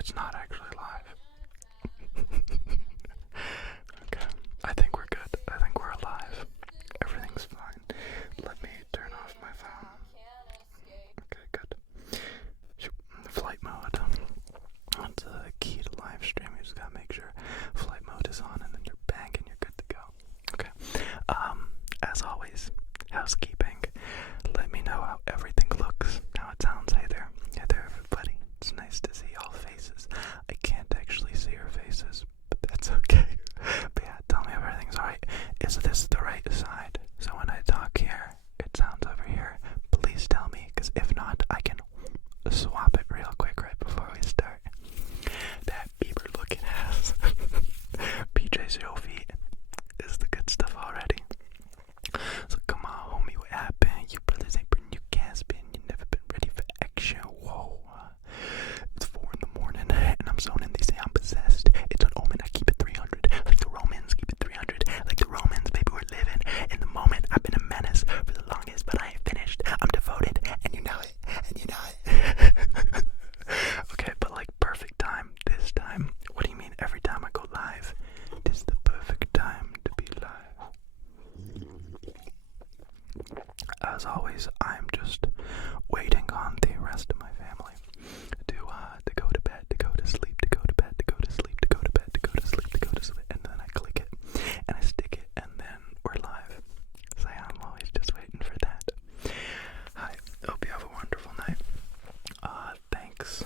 it's not actually live. Okay, I think we're good. I think we're alive. Everything's fine. Let me turn off my phone. Okay, good. Flight mode. That's the key to live stream. You just gotta make sure flight mode is on, and then you're bang and you're good to go. Okay. As always, housekeeping. Let me know how everything looks, how it sounds. Hey there. Hey there, everybody. It's nice to see all faces. I can't actually see your faces, but that's okay. But yeah, tell me if everything's alright. Is this the right side? So when I talk here, it sounds over here. Please tell me, because if not, I can swap it real quick right before we start. That Bieber looking ass. PJ's your feet is the good stuff already. So come on, homie, what happened? You brothers ain't bring you gasping. You never been ready for action. Whoa. It's 4 in the morning, and I'm zoning. They say I'm possessed. It's an omen. I keep it 300. Like the Romans, keep it 300. Like the Romans, baby, we're living in the moment. I've been a menace for the longest, but I ain't finished. I'm devoted, and you know it. And you know it. Okay, but like perfect time this time. What do you mean every time I go live? This is the perfect time to be live. As always, I'm just waiting on the rest of my family to go to bed, to go to sleep, to go to bed, to go to sleep, to go to bed, to go to sleep, to go to sleep, and then I click it and I stick it, and then we're live. So yeah, I'm always just waiting for that. Hi, hope you have a wonderful night. Thanks,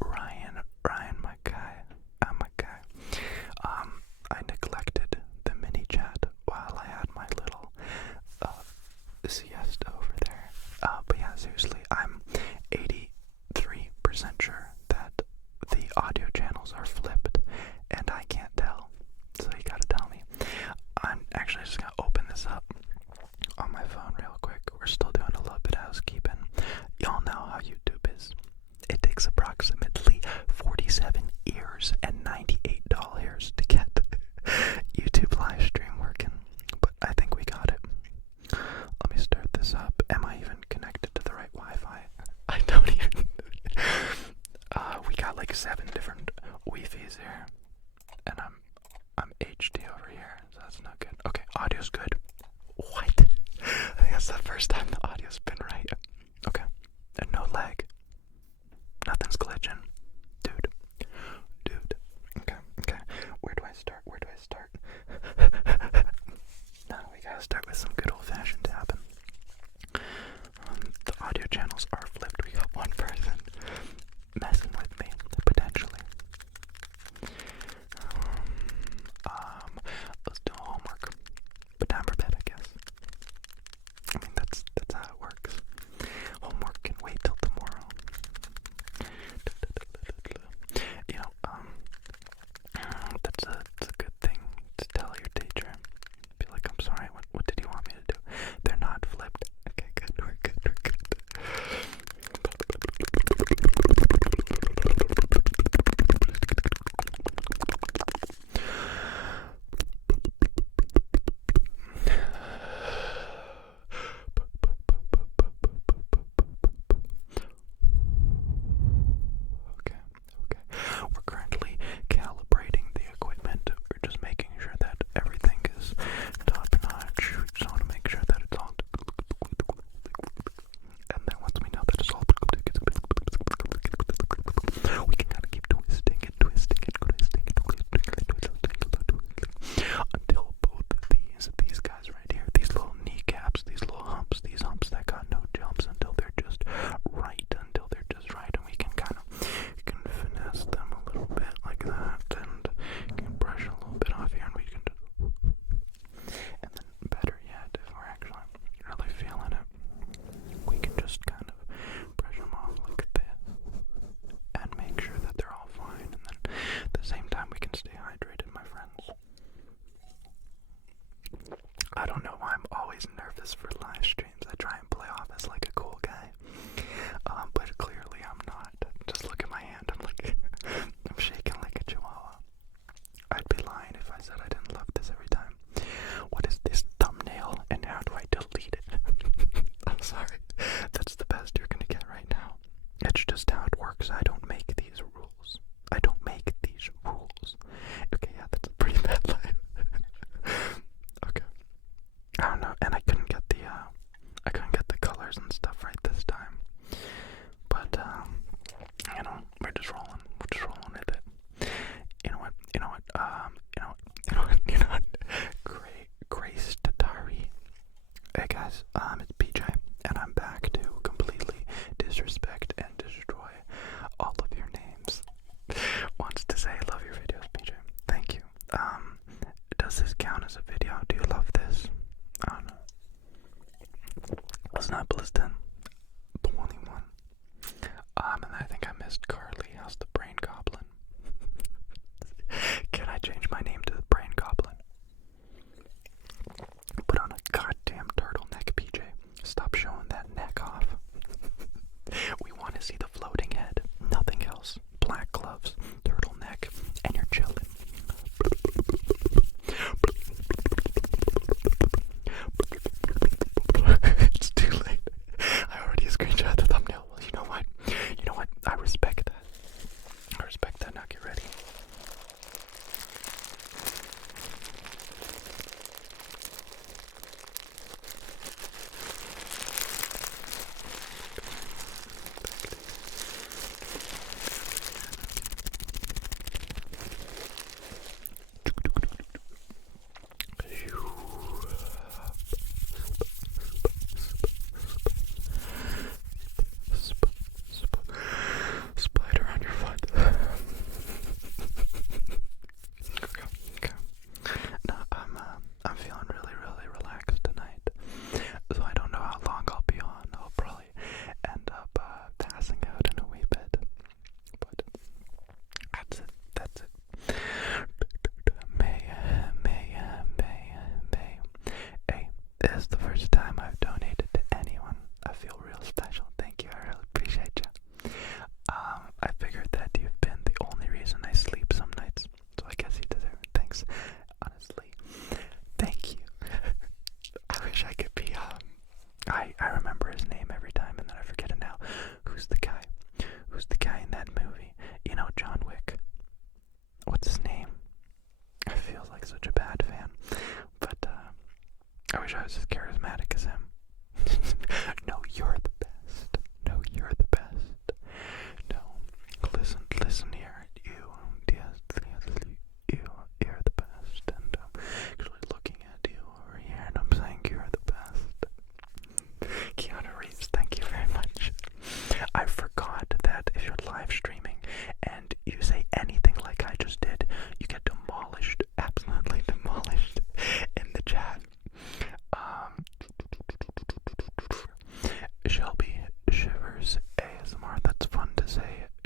Ryan, my guy, my guy. I neglected the mini chat while I had my little siesta over there. But yeah, seriously, I'm 83% sure that the audio channels are flipped, and I can't tell. So you gotta tell me. I'm actually just gonna open this up on my phone real quick. We're still doing a little bit of housekeeping. Y'all know how YouTube is. It takes approximately 47 years and $98 to get YouTube live stream working, but I think we got it. Let me start this up. Am I even connected to the right Wi-Fi? I don't even. We got like 7 different Wi-Fi's here, and I'm HD over here, so that's not good. Okay, audio's good. What? I think that's the first time the audio's been right. Okay, and no lag. Nothing's glitching. Dude. Okay. Where do I start? No, we gotta start with some good old-fashioned tapping. The audio channels are flipped. We got one person messing with me, potentially. Let's do homework. But time for bed, I guess. I mean, that's how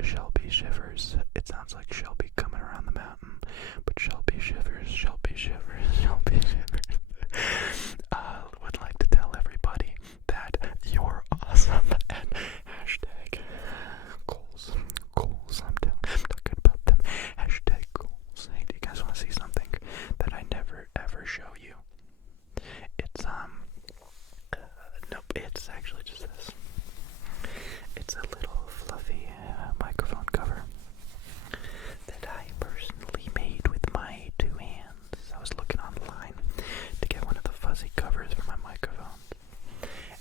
Shelby shivers. It sounds like Shelby coming around the mountain, but Shelby shivers, Shelby shivers, Shelby shivers. Would like to tell everybody that you're awesome and hashtag goals. Goals, I'm talking about them. Hashtag goals. Hey, do you guys want to see something that I never ever show you? It's, nope, it's actually just this. It's a little fluffy microphone cover that I personally made with my 2 hands. I was looking online to get one of the fuzzy covers for my microphones,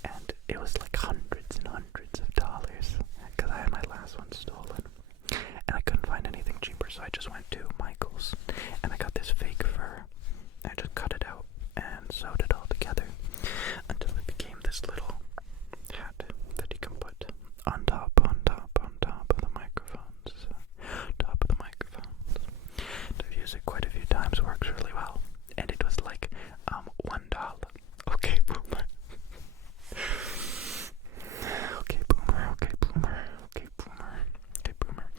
and it was like hundreds and hundreds of dollars because I had my last one stolen, and I couldn't find anything cheaper, so I just went to Michael's, and I got this fake fur. I just cut it out and sewed it all together until it became this little hat that you can put on top of the microphones. Top of the microphones. I've used it quite a few times, works really well. And it was like $1. Okay, boomer. Okay, boomer. Okay, boomer. Okay, boomer. Okay, boomer.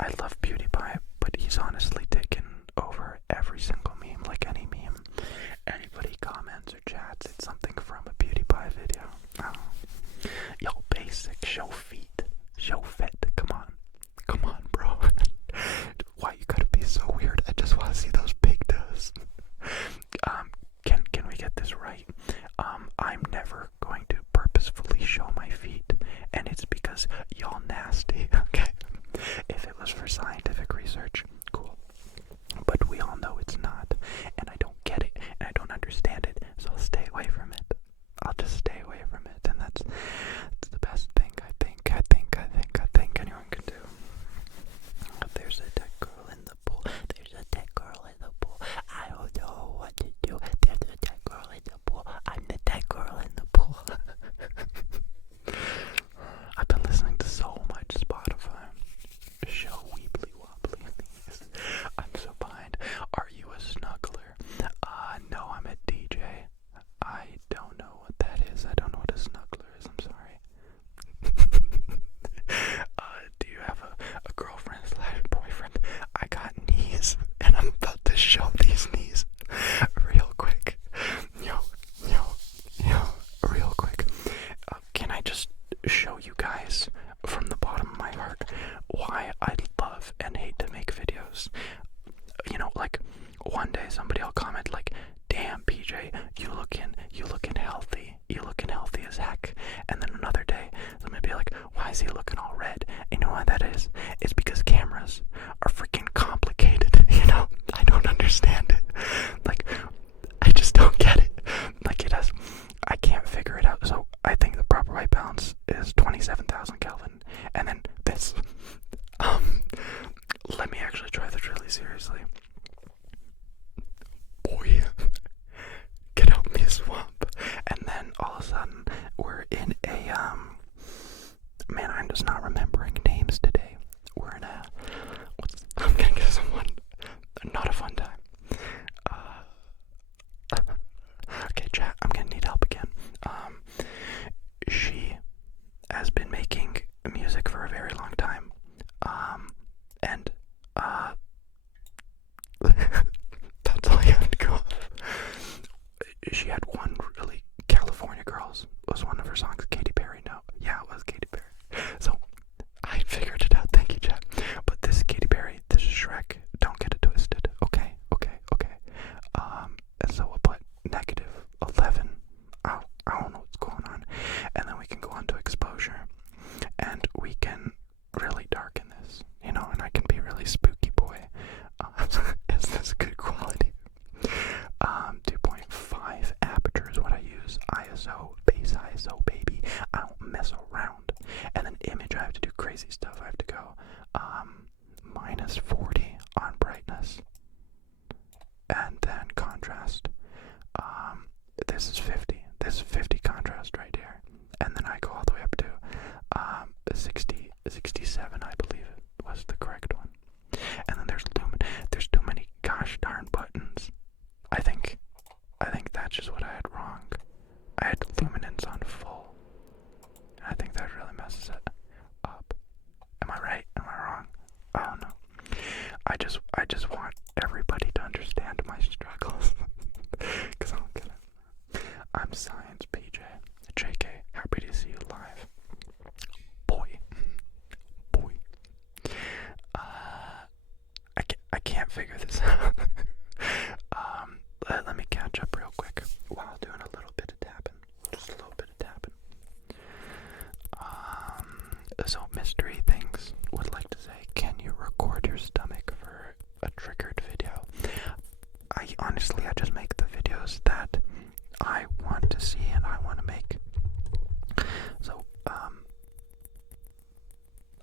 I love PewDiePie, but he's honestly taken over every single meme, like any meme. Anybody comments or chats, it's something from a PewDiePie video. Yo, basic, show feet, show fit, come on, bro. Why you gotta be so weird? I just want to see those big toes. Can we get this right? I'm never going to purposefully show my feet, and it's because y'all nasty, okay? If it was for scientific research, cool. But we all know it's not, and I don't get it, and I don't understand it, so I'll stay away from it. I'll just stay away from it, and that's the best thing I think anyone can do. There's a dead girl in the pool. There's a dead girl in the pool. I don't know what to do. There's a dead girl in the pool. I'm the dead girl in the pool. I've been listening to so much Spotify. Show Weebly Wobbly. I'm so behind. Are you a snuggler? No, I'm a DJ. I don't know what that is. I don't know what a snuggler is. I'm sorry. Do you have a girlfriend / boyfriend? I got knees, and I'm about to show these knees real quick. Yo, real quick. Can I just show you guys from the bottom of my heart why I love and hate to make videos? You know, like, one day somebody will comment like, damn, PJ, you looking healthy. You looking healthy as heck. And then another day, somebody be like, why is he looking all red? And you know why that is? It's because cameras are freaking complicated, you know? I don't understand it. Like, I just don't get it. Like, I can't figure it out. So, I think the proper white balance is 27,000 Kelvin. And then this. Let me actually try this really seriously. Boy, get out me swamp. And then all of a sudden, we're in a, man, I'm just not remembering names today. We're in a, I'm gonna give someone, not a fun time. Okay, chat, I'm gonna need help again. She has been making music for a very long time. And, that's all you have to go off. She had one really, California Girls was one of her songs. Katy Perry, no. Yeah, it was Katy Perry. So, I figured it out, thank you, chat. But this is Katy Perry, this is Shrek, don't get it twisted. Okay. And so we'll put -11. I don't know what's going on. And then we can go on to exposure. And we can really darken this, you know, and I can be really spooky boy. Is this good quality? 2.5 aperture is what I use. ISO, base ISO, baby. I don't mess around. And then image, I have to do crazy stuff. I have to go -40 on brightness. And then contrast. This is 50. This is 50 contrast right here. And then I go all the way up to 67, I believe it was the correct one. And then there's lumen. There's too many gosh darn buttons. I think that's just what I had wrong. I had luminance on full. And I think that really messes it up. Am I right? figure this out. Let me catch up real quick while doing a little bit of tapping. Just a little bit of tapping. So mystery things would like to say, can you record your stomach for a triggered video? I just make the videos that I want to see and I want to make. So,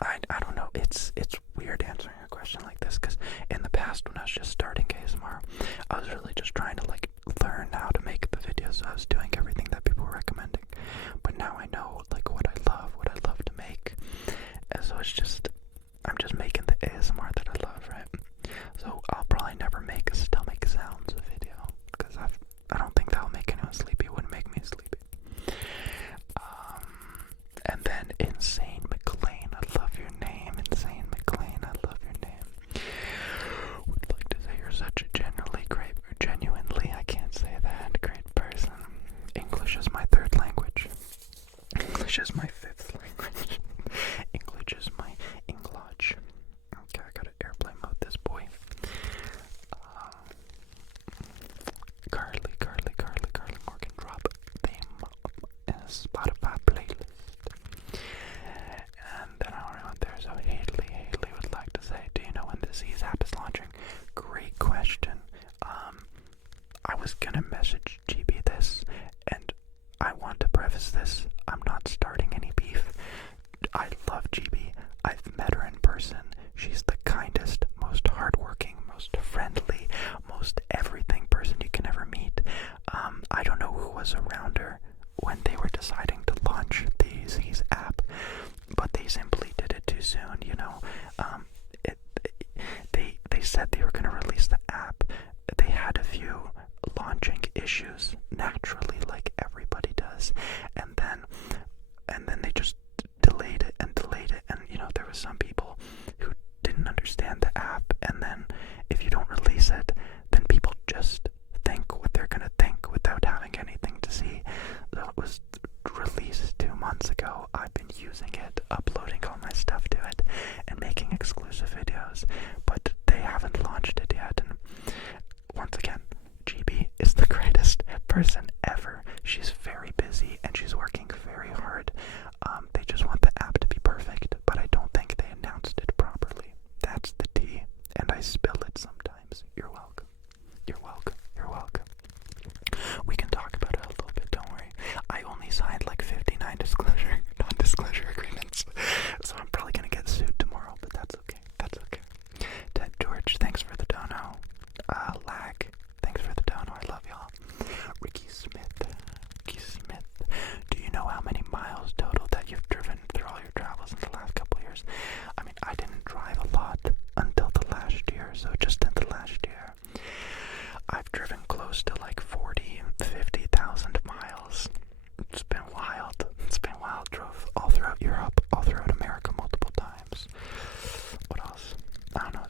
I don't know, it's weird answering a question like this, because in the past when I was just starting ASMR, I was really just trying to like learn how to make the videos, so I was doing everything that people were recommending, but now I know like what I love to make, and so I'm just making the ASMR that I love, right? So I'll probably never make a stomach sounds video, because I don't think that'll make anyone sleepy. It wouldn't make me sleepy. And then Insane McLean, I love your name. Insane McLean, I love your name. Would like to say you're such a genuinely, I can't say that, great person. English is my third language. English is my fifth language. English is my English. Okay, I gotta airplane mode this boy. Carly Morgan, drop them in a Spotify playlist. And then I already went there, so Haley would like to say, do you know when the Z's app is launching? Great question. I was gonna message GB this, and I want to preface this, I'm not starting any beef. I love GB. I've met her in person. She's the kindest, most hardworking, most friendly, most everything person you can ever meet. I don't know who was around her when they were deciding to launch the Z's app, but they simply did it too soon, you know. They said they were going to release the app. They had a few launching issues naturally, like everybody does, and then they just delayed it, and you know, there was some people who didn't understand the app, and then if you don't release it, then people just think what they're gonna think without having anything to see. So it was released 2 months ago. I've been using it, uploading all my stuff to it, and making exclusive videos, but they haven't launched it yet. And once again, GB is the greatest person ever. She's very busy and she's working very hard. They just want the app to be perfect, but I don't think they announced it properly. That's the tea, and I spill it sometimes. You're welcome. You're welcome. You're welcome. We can talk about it a little bit, don't worry. I only signed like 59 non-disclosure agreements, so I'm probably gonna get sued tomorrow, but that's okay. That's okay. Ted George, thanks for the dono. Lag, thanks for the dono. I love y'all. Ricky Smith. Do you know how many miles total that you've driven through all your travels in the last couple years? I mean, I didn't drive a lot until the last year, so just in the last year, I've driven close to like 50,000 miles. It's been wild. Drove all throughout Europe, all throughout America multiple times. What else? I don't know,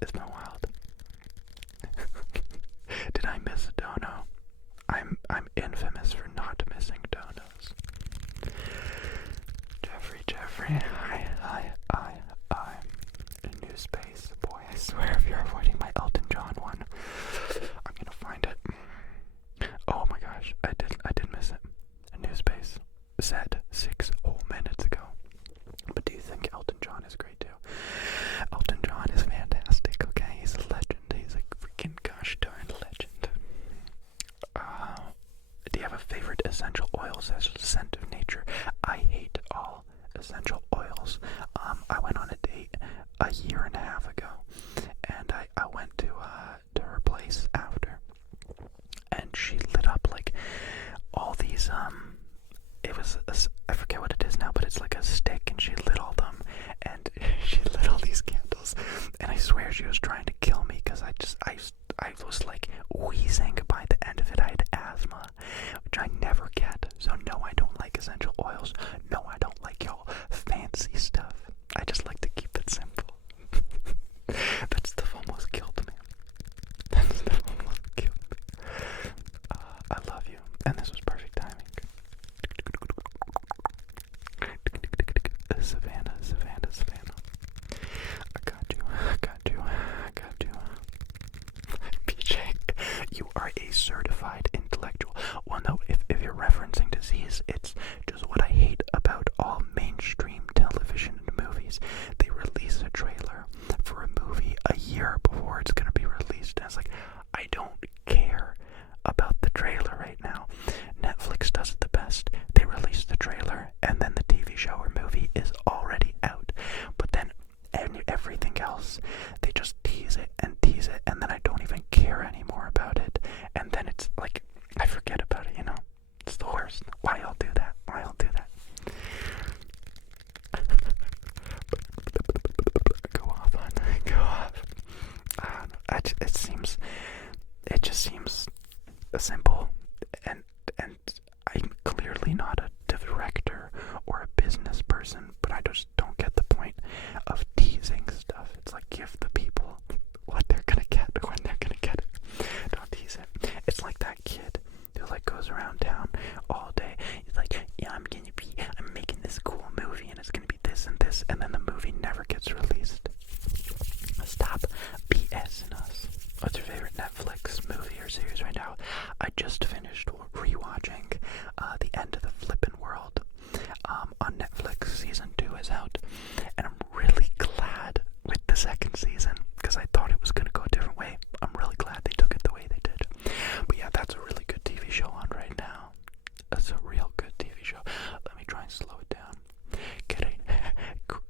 it's been wild. Did I miss a dono? I'm infamous for not missing donos. Jeffrey, a new space. Boy, I swear if you're avoiding my Elton John one, I'm gonna find it. Oh my gosh, I did miss it. A new space. Said 6 whole minutes ago. But do you think Elton John is great too? Elton John is fantastic, okay? He's a legend. He's a freaking gosh darn legend. Do you have a favorite essential oils as a scent of nature? I hate all essential oils. I went on a date a year and a half ago, and I went to her place after, and she lit up like all these it was I forget what it is now, but it's like a stick, and she lit all them, and she lit all these candles, and I swear she was trying to kill me, because I was like wheezing by the end of it. I had asthma, which I never get. So no, I don't like essential oils. No, I don't like y'all fancy stuff. I just like to keep it simple. release a trailer for a movie a year before it's gonna be released. And it's like, I don't care about the trailer right now. Netflix does it the best. They release the trailer and then the TV show or movie is already out. But then everything else, they just tease it, and then I don't even care anymore about it. And then it's like, I forget about it, It's the worst. Why y'all do that? Go off. It just seems simple, and I'm clearly not a director or a business person, but I just don't get the point of teasing stuff. It's like, give the people what they're gonna get when they're gonna get it. Don't tease it. It's like that kid who like goes around town all day. He's like, yeah, I'm making this cool movie and it's gonna be this and this, and then the movie never gets released. Stop BSing us. What's your favorite Netflix movie or series right now? I just finished rewatching The End of the Flippin' World on Netflix. Season 2 is out, and I'm really glad with the second season because I thought it was going to go a different way. I'm really glad they took it the way they did. But yeah, that's a really good TV show on right now. That's a real good TV show. Let me try and slow it down. Getting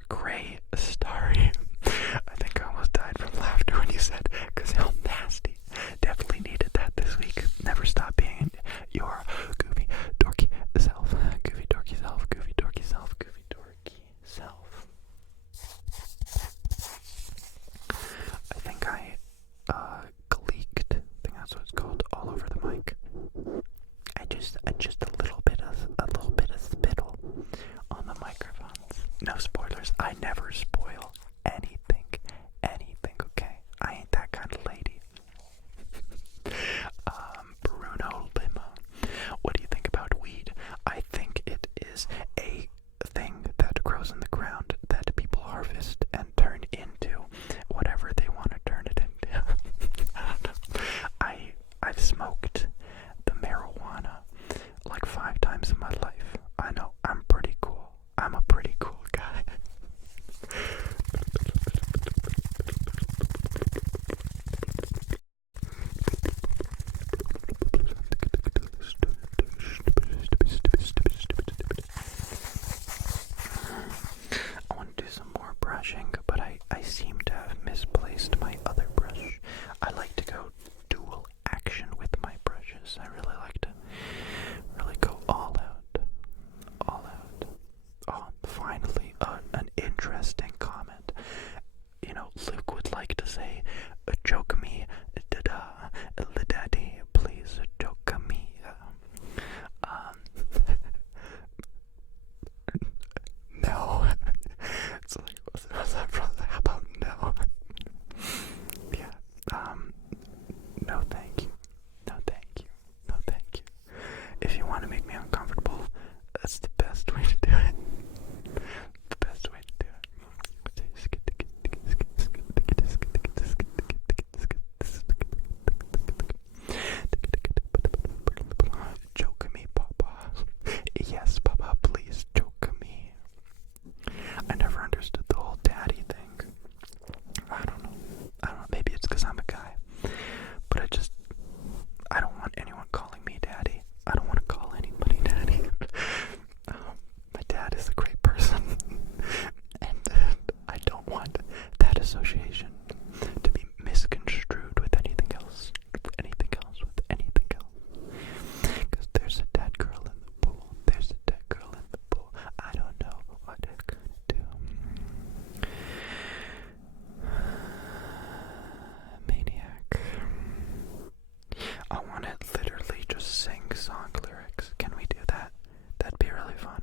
gray starry. I think I almost died from laughter when you said, because how nasty. Definitely needed that this week. Never stop being your goofy, dorky self. Goofy, dorky self. Goofy, dorky self. Goofy, dorky self. I think I gleeked. I think that's what it's called. All over the mic. I just a little bit of spittle on the microphones. No spoilers. I never spoil anything, okay? I ain't that kind of lady. Bruno Lima. What do you think about weed? I think it is a thing that grows in the ground that people harvest and turn into whatever they want to turn it into. I don't know. I've smoked the marijuana like 5 times in my life. I know, I'm pretty cool. I'm a pretty cool guy. I want to do some more brushing, but I seem to have misplaced my other brush. I like to go dual action with my brushes. I really like to really go all out. Oh, finally, an interesting comment. Luke would like to say, joke me, da-da, daddy, please, joke me. No. It's like, what's that, brother? How about no? Yeah, no thank you. No thank you. No thank you. If you want to make me uncomfortable, that's the best way to do it. The best way to do it. Joke me, Papa. Yes, Papa, please joke me. I never understood the whole daddy thing. I don't know. Maybe it's because I'm a guy. But I don't want anyone calling me daddy. I don't want to call anybody daddy. My dad is a great person. And I don't want that association to be misconstrued with anything else. Because there's a dead girl in the pool. I don't know what they're gonna do. Maniac. I want to literally just sing song lyrics. Can we do that? That'd be really fun.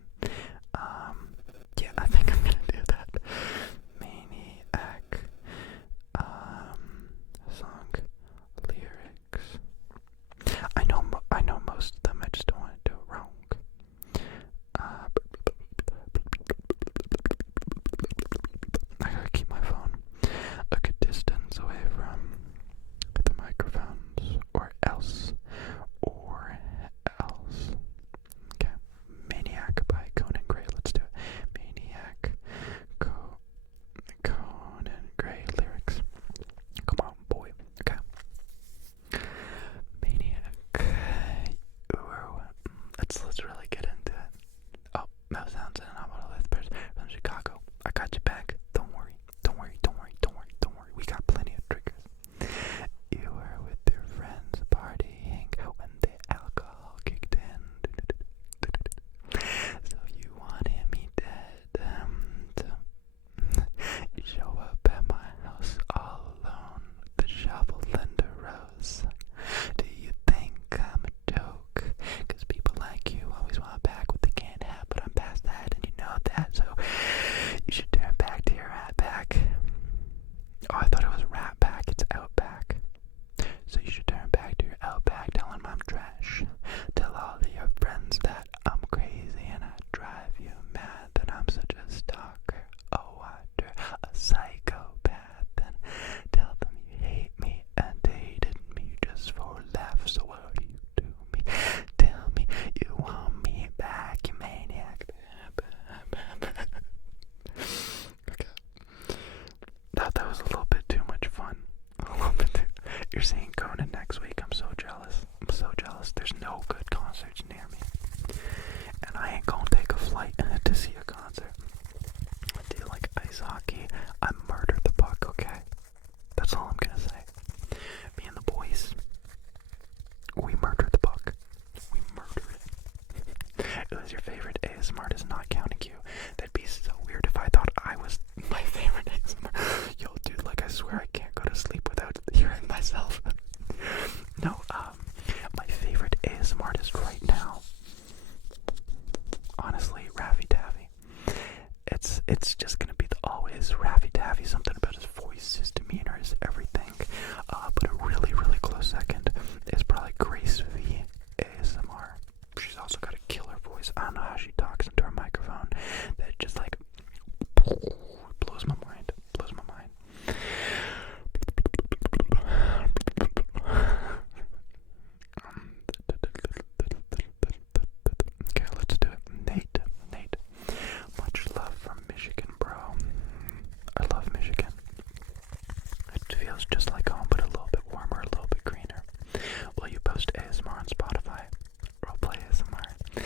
Yeah, I think I'm gonna do that. Maniac. was your favorite ASMR artist not counting you. That'd be so weird if I thought I was my favorite ASMR. Yo, dude, like I swear I can't go to sleep without hearing myself. No, my favorite ASMR artist right now, honestly, Raffy Taffy. It's just gonna be always Raffy Taffy. Something about his voice, his demeanor, his everything. But a really, really close second is probably Grace V ASMR. She's also got a killer voice. I don't know how she talks into her microphone. That just like blows my mind. Blows my mind. Okay, let's do it. Nate. Much love from Michigan, bro. I love Michigan. It feels just like home, but a little bit warmer, a little bit greener. Will you post ASMR on Spotify? Roleplay ASMR.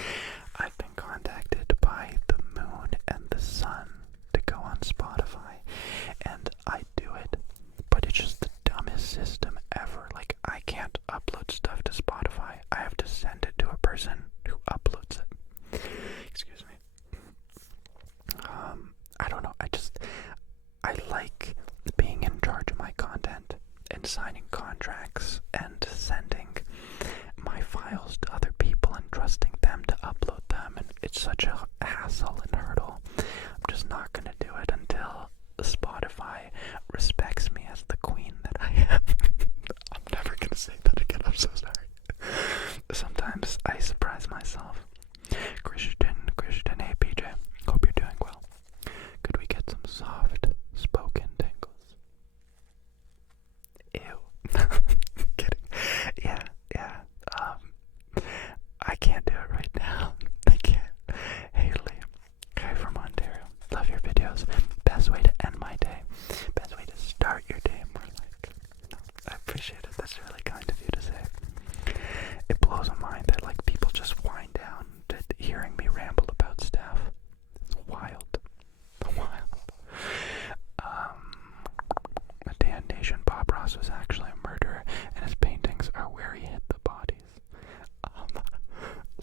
I've been contacted by the moon and the sun to go on Spotify, and I do it, but it's just the dumbest system ever. Like, I can't upload stuff to Spotify. I have to send it to a person who uploads it. Excuse me. I don't know. I like being in charge of my content and signing contracts and sending my files to other people and trusting them to upload them, and it's such a hassle and hurdle. I'm just not gonna do it until Spotify respects me as the queen that I am. I'm never gonna say that again, I'm so sorry. Sometimes I surprise myself. Christian, hey PJ, hope you're doing well. Could we get some soft spoken tingles? Ew. Kidding. Yeah. I can't do it right now. I can't. Haley, okay, from Ontario. Love your videos. Best way to end my day. Best way to start your day. More like. No, I appreciate it. That's really kind of you to say. It blows my mind that like people just wind down to hearing me ramble about stuff. It's wild. Dan Nation, Bob Ross was actually a murderer, and his paintings are where he hid the bodies.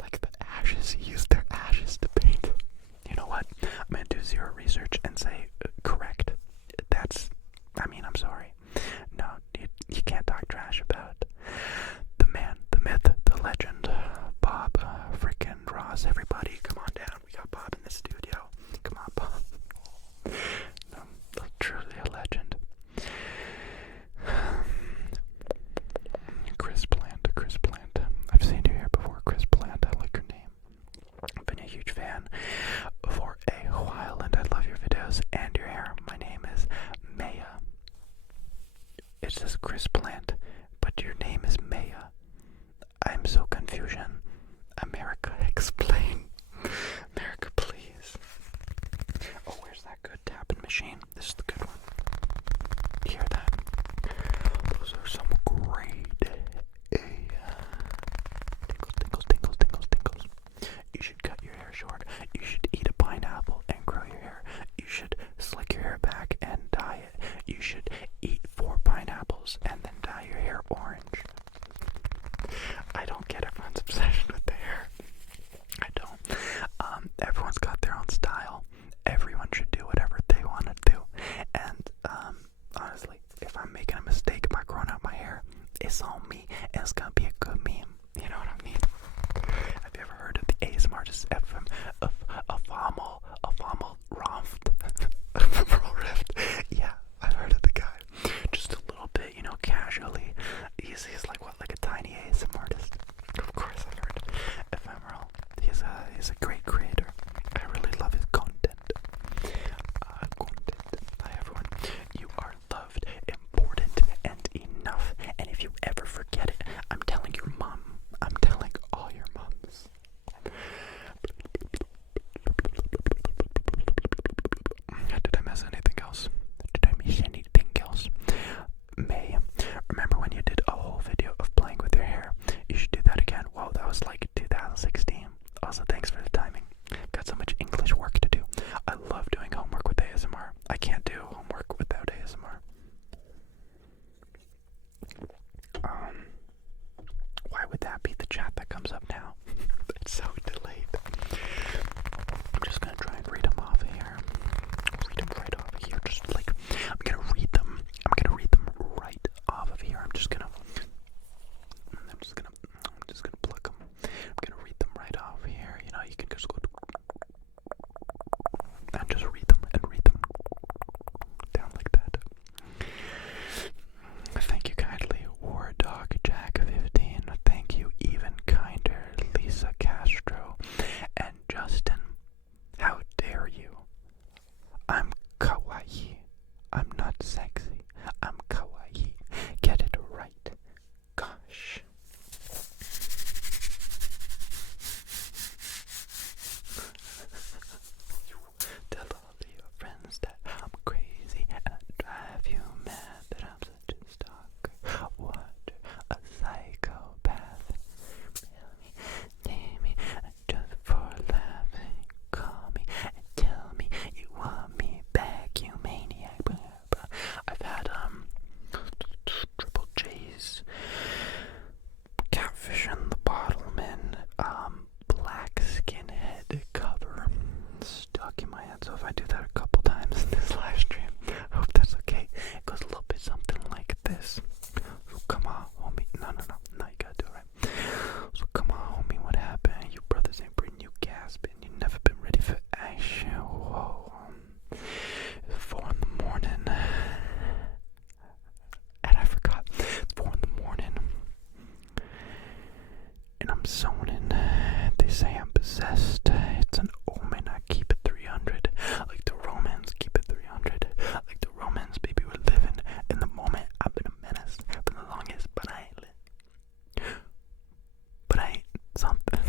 Like the ashes, he used their ashes to paint. You know what? I'm gonna do zero research and say correct. I'm sorry. No, you can't talk trash about the man, the myth, the legend, Bob, freaking Ross. Everybody, come on down. We got Bob in the studio. Come on, Bob. No, truly a legend. Chris Plant. I've seen you here before, Chris Plant. I like your name. I've been a huge fan for a while, and I love your videos and your hair. My name is Maya. It says Chris Plant, but your name is Maya. I'm so confusion. America, explain. America, please. Oh, where's that good tapping machine? This is the good one. You hear that? Those are some great tingles. You should cut your hair short. You should eat a pineapple and grow your hair. You should slick your hair back and dye it. You should eat 4 pineapples and then dye your hair orange. I don't get everyone's obsession with the hair. I don't. Everyone's got their own style. Everyone should do whatever they want to do. And honestly, if I'm making a mistake by growing out my hair, it's on me, and it's gonna be a good meme. You know what I mean? Have you ever heard of the ASMR artist FM of a Vomel Romft? Rift? Yeah, I've heard of the guy. sexy, I'm kawaii. Get it right. Gosh. Tell all of your friends that I'm crazy and I drive you mad, that I'm such a stalker. What a psychopath. Name me just for laughing. Call me and tell me you want me back, you maniac. I've had Triple J's, Catfish in the Bottleman, Black Skinhead cover stuck in my head. So if I do that a couple times in this live stream, I hope that's okay. It goes a little bit something like this. So come on, homie. No, you gotta do it right. So come on, homie, what happened? You brothers ain't bringing you gasping. You never been ready for action. Whoa. It's 4 in the morning. And I forgot. It's 4 in the morning. And I'm zoning. They say I'm possessed. It's an omen. I keep it 300. Like the Romans, keep it 300. Like the Romans, baby, we're living in the moment. I've been a menace for the longest, but I ain't lit. But I ain't something.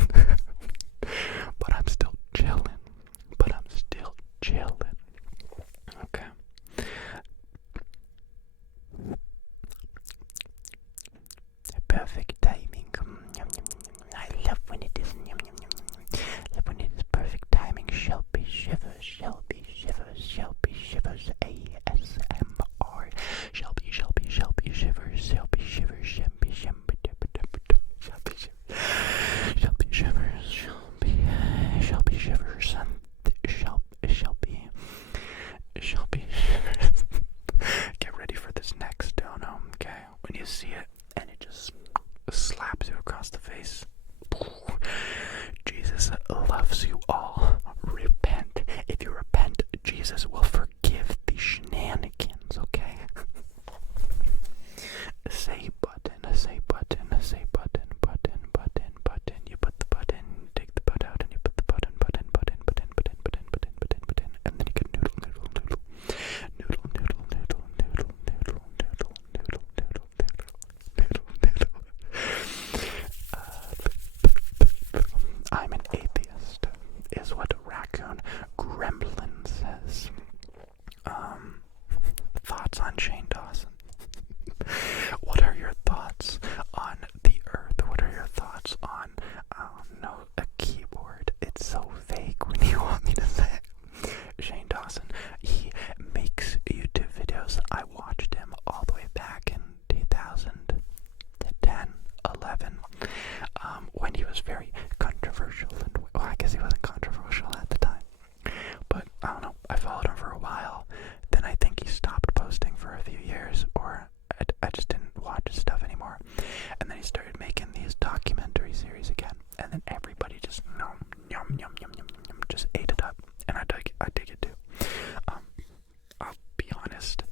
But I'm still chilling. Okay. Perfect timing. I love when it is. Love when it is perfect timing. Shelby shivers. Shelby shivers. Shelby shivers. ASMR. Shelby shivers. Shelby shivers. Shelby shivers. Shelby shivers. Shelby shivers. Shelby shivers. Shelby shivers. Get ready for this next dono, okay? When you see it and it just slaps you across the face. Jesus loves you all. Repent. If you repent, Jesus will forgive the shenanigans, okay? Say button, say button, say button, button, button, button. You put the button, take the butt out, and you put the button, and then you get noodle. I'm an atheist, is what Raccoon Gremlin says. Thoughts on Shane Dawson? What are your thoughts on the earth? What are your thoughts on, a keyboard? It's so vague when you want me to say it. Shane Dawson, he makes YouTube videos. I watched him all the way back in 2010, 11, when he was very controversial. And, well, I guess he wasn't controversial at the time. But, I don't know, I followed him for a while. Then I think he stopped posting for a few years, or I just didn't watch his stuff anymore. And then he started making these documentary series again. And then everybody just just ate it up. And I dig it too. I'll be honest,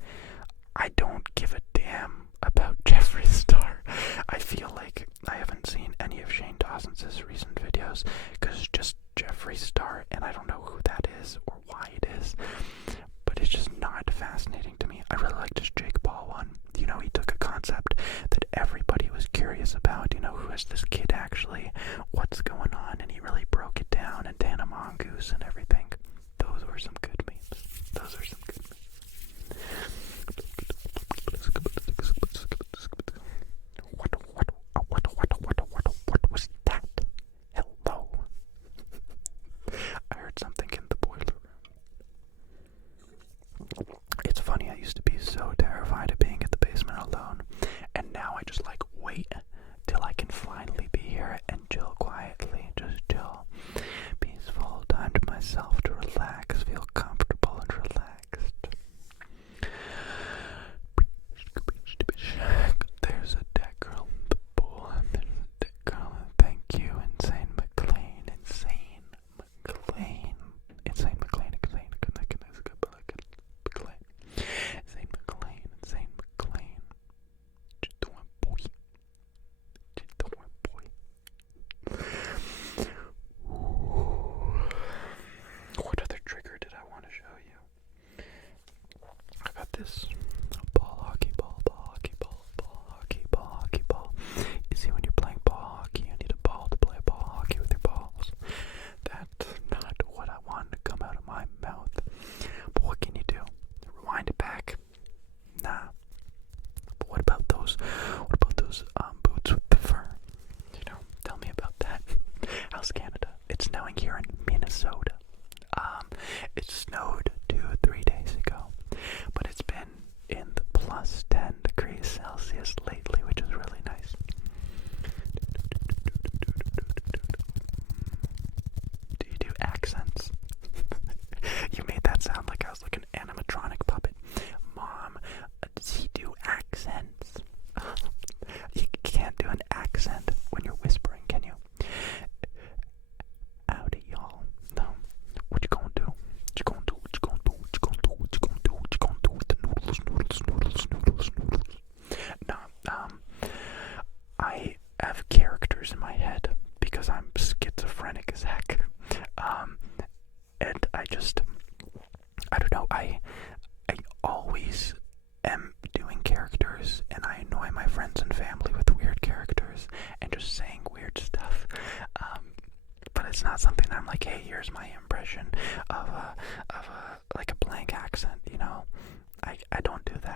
I don't give a damn about Jeffree Star. I feel like I haven't seen any of Shane Dawson's recent videos because it's just Jeffree Star, and I don't know who that is or why it is, but it's just not fascinating to me. I really liked his Jake Paul one. You know, he took a concept that everybody was curious about. You know, who is this kid actually? What's going on? And he really broke it down, and Dana Mongoose and everything. Those were some good memes. Those are some good memes. What was that? Hello? I heard something in the boiler room. It's funny, I used to be so terrified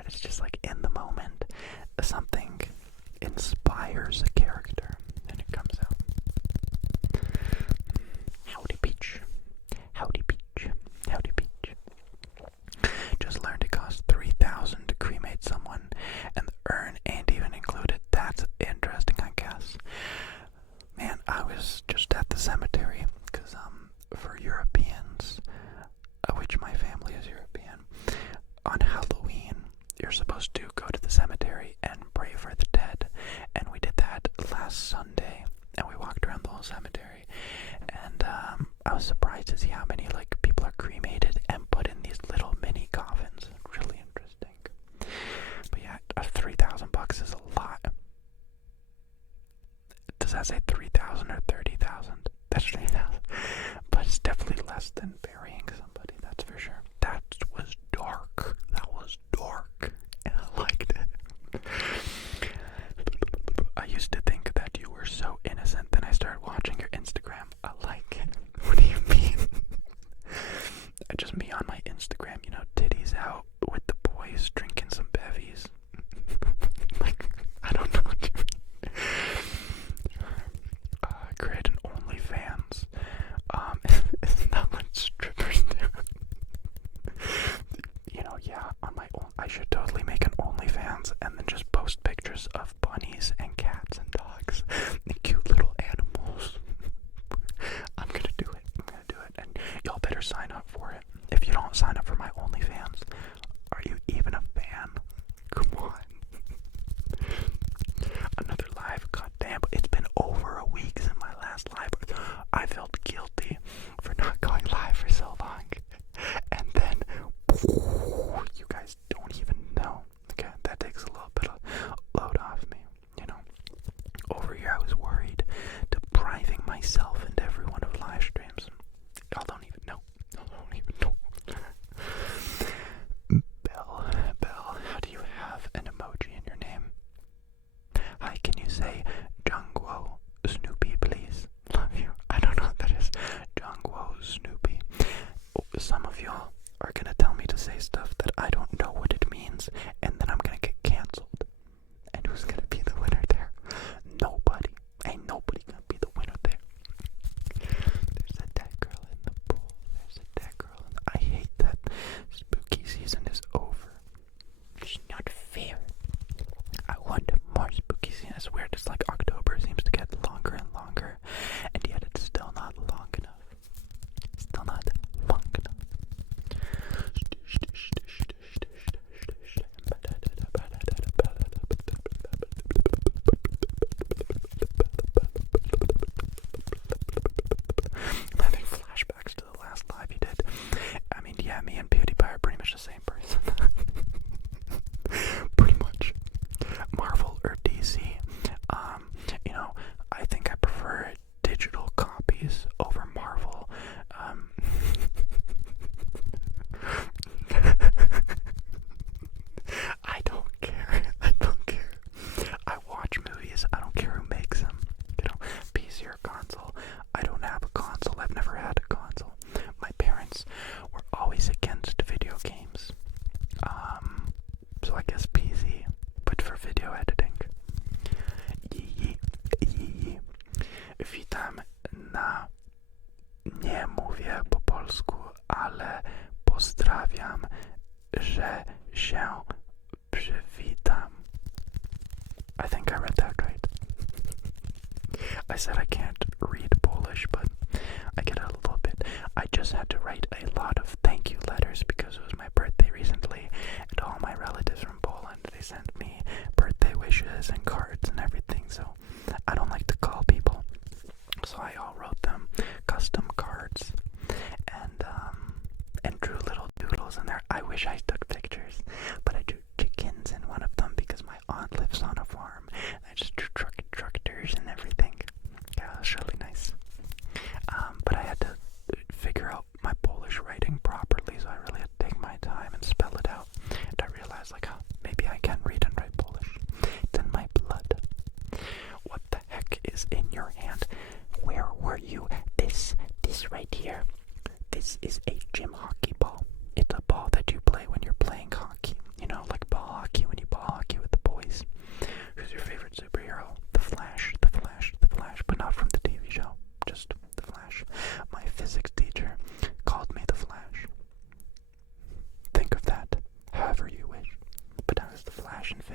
that. It's just like in the moment, something inspires a character, and it comes out. Howdy Peach. Howdy Peach. Howdy Peach. Just learned it costs $3,000 to cremate someone, and the urn ain't even included. That's interesting, I guess. Man, I was just at the cemetery, because, for Europeans, which my family is European, on Halloween, you're supposed to go to the cemetery and pray for the dead, and we did that last Sunday, and we walked around the whole cemetery, and, I was surprised to see how many, like, people are cremated and put in these little mini coffins. Really interesting. But yeah, $3,000 is a lot. Does that say 3,000 or 30,000? That's 3,000. But it's definitely less than burying somebody, that's for sure. That was dark. That was dark. And I liked it. I used to think that you were so innocent, then I started watching your Instagram. I like it. What do you mean? Just me on my Instagram, you know, titties out with the boys drinking some bevies. Like, I don't know what you mean. Create an OnlyFans. Isn't that what strippers do? You know, yeah, on my own, I should totally make an OnlyFans and then just post pictures of bunnies and cats and dogs and cute little animals. I'm gonna do it. And y'all better sign up for it. If you don't sign up for my OnlyFans, are you even a fan? Come on. Another live, goddamn, it's been over a week since my last live. I felt guilty for not going live for so long. And then, you guys don't even know. Okay, that takes a little bit of load off me, you know. Over here I was worried, depriving myself and every one of live streams. Y'all don't even know. Belle, how do you have an emoji in your name? Hi, can you say Jungwo Snoopy, please? Love you. I don't know what that is. Jungwo Snoopy. Some of y'all are gonna tell me to say stuff that I don't know what it means, and then I'm gonna get canceled. And who's gonna be the winner there? Nobody. Ain't nobody gonna be the winner there. There's a dead girl in the pool. I hate that spooky season is over. It's not fair. I want more spooky season. It's weird. It's like October seems to get longer and longer, and yet it's still not long enough. I'm having flashbacks to the last live you did. I mean, yeah, me and PewDiePie are pretty much the same person. Pretty much. Marvel or DC. You know, I think I prefer digital copies over Marvel. I don't care. I watch movies. I don't care who makes them. You know, PC or console. I don't have a console. I've never had a console. My parents were always against video games. So I guess PC, but for video editing. Witam na, nie mówię po polsku, ale pozdrawiam, że się przywitam. I think I read that right. I said I can't read Polish, but I get it a little bit. I just had to write a lot of thank you letters because it was my birthday recently, and all my relatives from Poland, they sent me birthday wishes and cards and everything, so I don't like to call people. So I all wrote them custom cards and drew little doodles in there. I wish I took pictures, but I drew chickens in one of them because my aunt lives on a farm. I just drew tractors and everything. Yeah, it was really nice. But I had to figure out my Polish writing properly, so I really had to take my time and spell it out.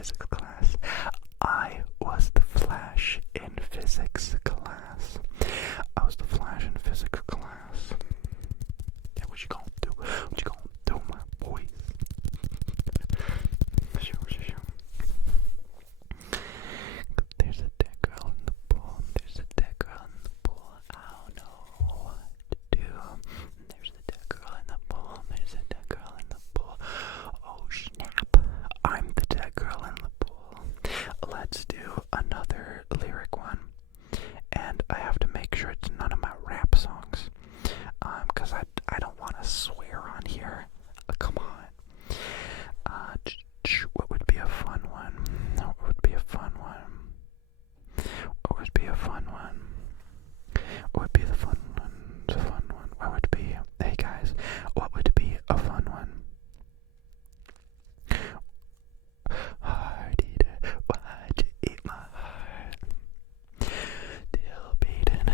physics class. I was the Flash in physics class. I was the Flash in physics class. Yeah, what you gonna do? What you gonna do, my boys? There's a dead girl in the pool. There's a dead girl in the pool. I don't know what to do. There's a dead girl in the pool. There's a dead girl in the pool. Oh snap! I'm the dead girl in the pool. Let's do another lyric one, and I have to make sure it's none of my rap songs, cause I don't want to swear on here. Come on. What would be a fun one? What would be a fun one? What would be a fun one? What would be the fun one? The fun one. What would be? Hey guys, what would be a fun one? Heart eater, why'd you eat my heart? Still beating.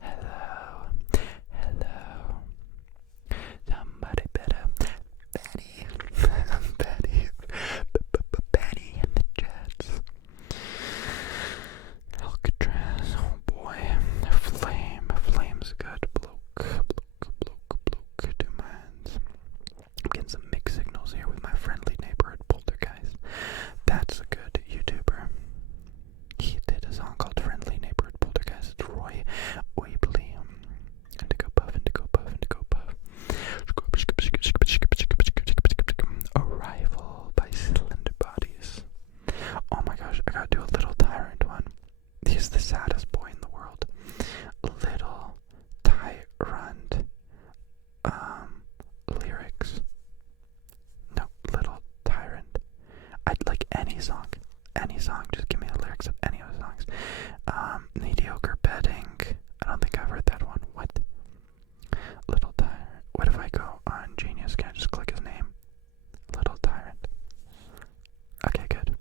Hello, hello. Somebody better. Benny, Benny and the Jets. Alcatraz, oh boy. Flame's good. Bloke, two minds. I'm getting some mixed signals here with my friendly neighborhood poltergeist. That's a good YouTuber. He did a song called Friendly Neighborhood Poltergeist. It's Roy Weebly. Indigo puff, indigo puff, indigo puff. Arrival by Slender Bodies. Oh my gosh, I gotta do a Little Tyrant one. He's the saddest boy in the world. Little Tyrant. Lyrics. No, Little Tyrant. I'd like any song. Any song. Just give me the lyrics of any of the songs. Mediocre Bedding. I don't think I've heard that one. What? Little Tyrant. What if I go on Genius? Can I just click his name? Little Tyrant. Okay, good.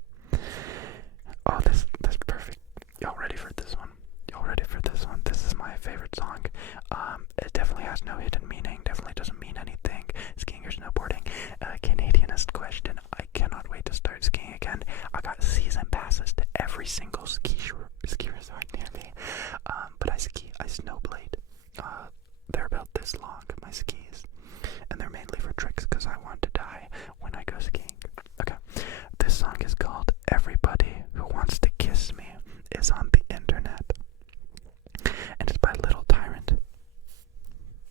Oh, this perfect. Y'all ready for this one? Y'all ready for this one? This is my favorite song. It definitely has no hidden meaning. Definitely doesn't mean anything. Skiing or snowboarding. Canadianist question. I cannot wait to start skiing again. I got season passes to every single ski resort near me. But I snowblade. They're about this long, my skis. And they're mainly for tricks because I want to die when I go skiing. Okay. This song is called Everybody Who Wants to Kiss Me Is on the Internet. And it's by Little Tyrant.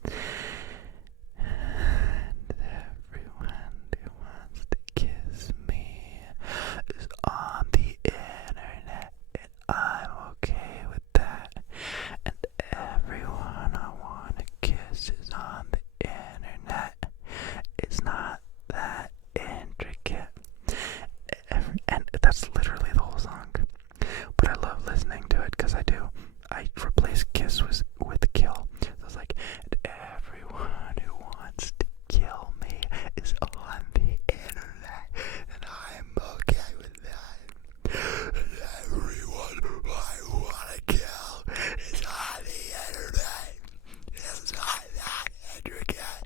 And everyone who wants to kiss me is on the internet. And I'm okay with that. And everyone I want to kiss is on the internet. It's not that intricate. And that's literally the whole song. But I love listening to it because I replace kiss with kill. So it's like, and everyone who wants to kill me is on the internet. And I'm okay with that. And everyone I want to kill is on the internet. It's not that intricate.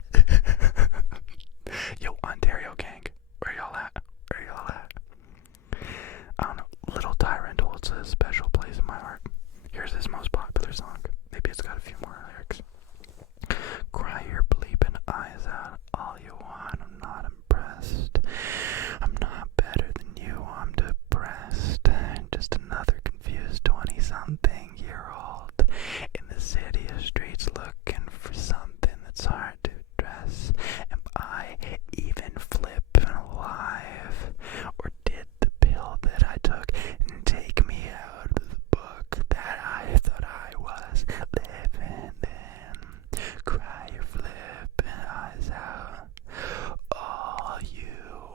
Yo, Ontario gang. Where y'all at? Where y'all at? I don't know. Little Tyrant holds a special place in my heart. Here's his most popular song. Maybe it's got a few more lyrics. Cry your bleeping eyes out all you want. I'm not impressed. I'm not better than you. I'm depressed. Just another confused 20-something-year-old in the city of streets looking for something that's hard to address. Am I even flipping alive? Or did the pill that I took take me out of the book that I thought I was living in? Cry your flipping eyes out all you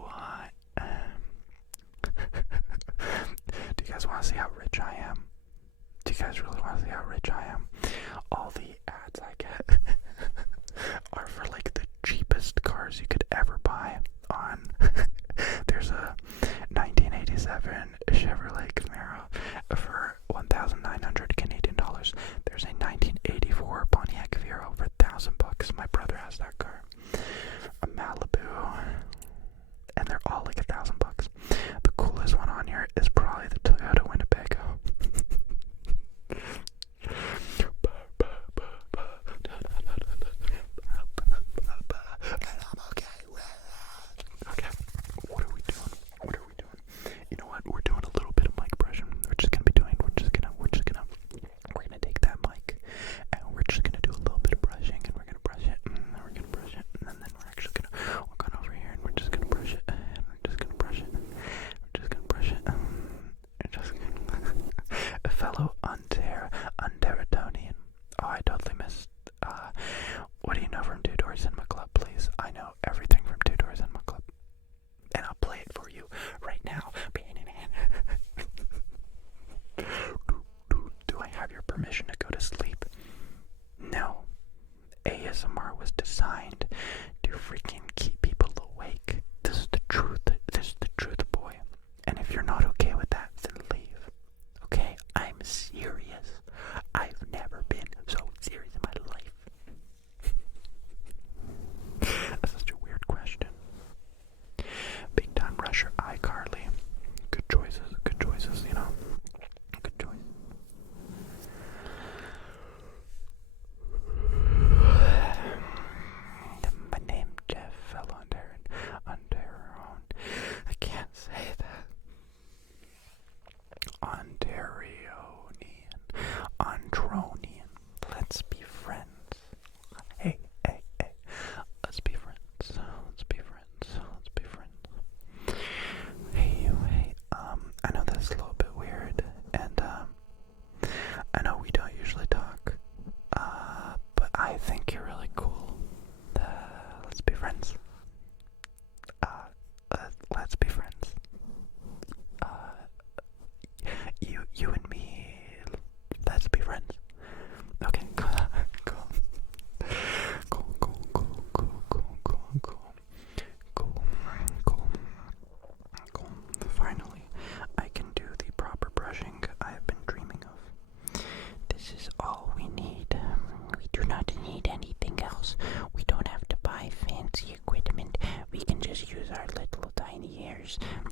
want. Do you guys want to see how rich I am? Do you guys really want to see how rich I am? All the ads I get are for like the cheapest cars you could ever buy on. There's a 1987 Chevrolet Camaro for 1,900 Canadian dollars. There's a 1984 Pontiac Fiero for $1,000. My brother has that car. A Malibu.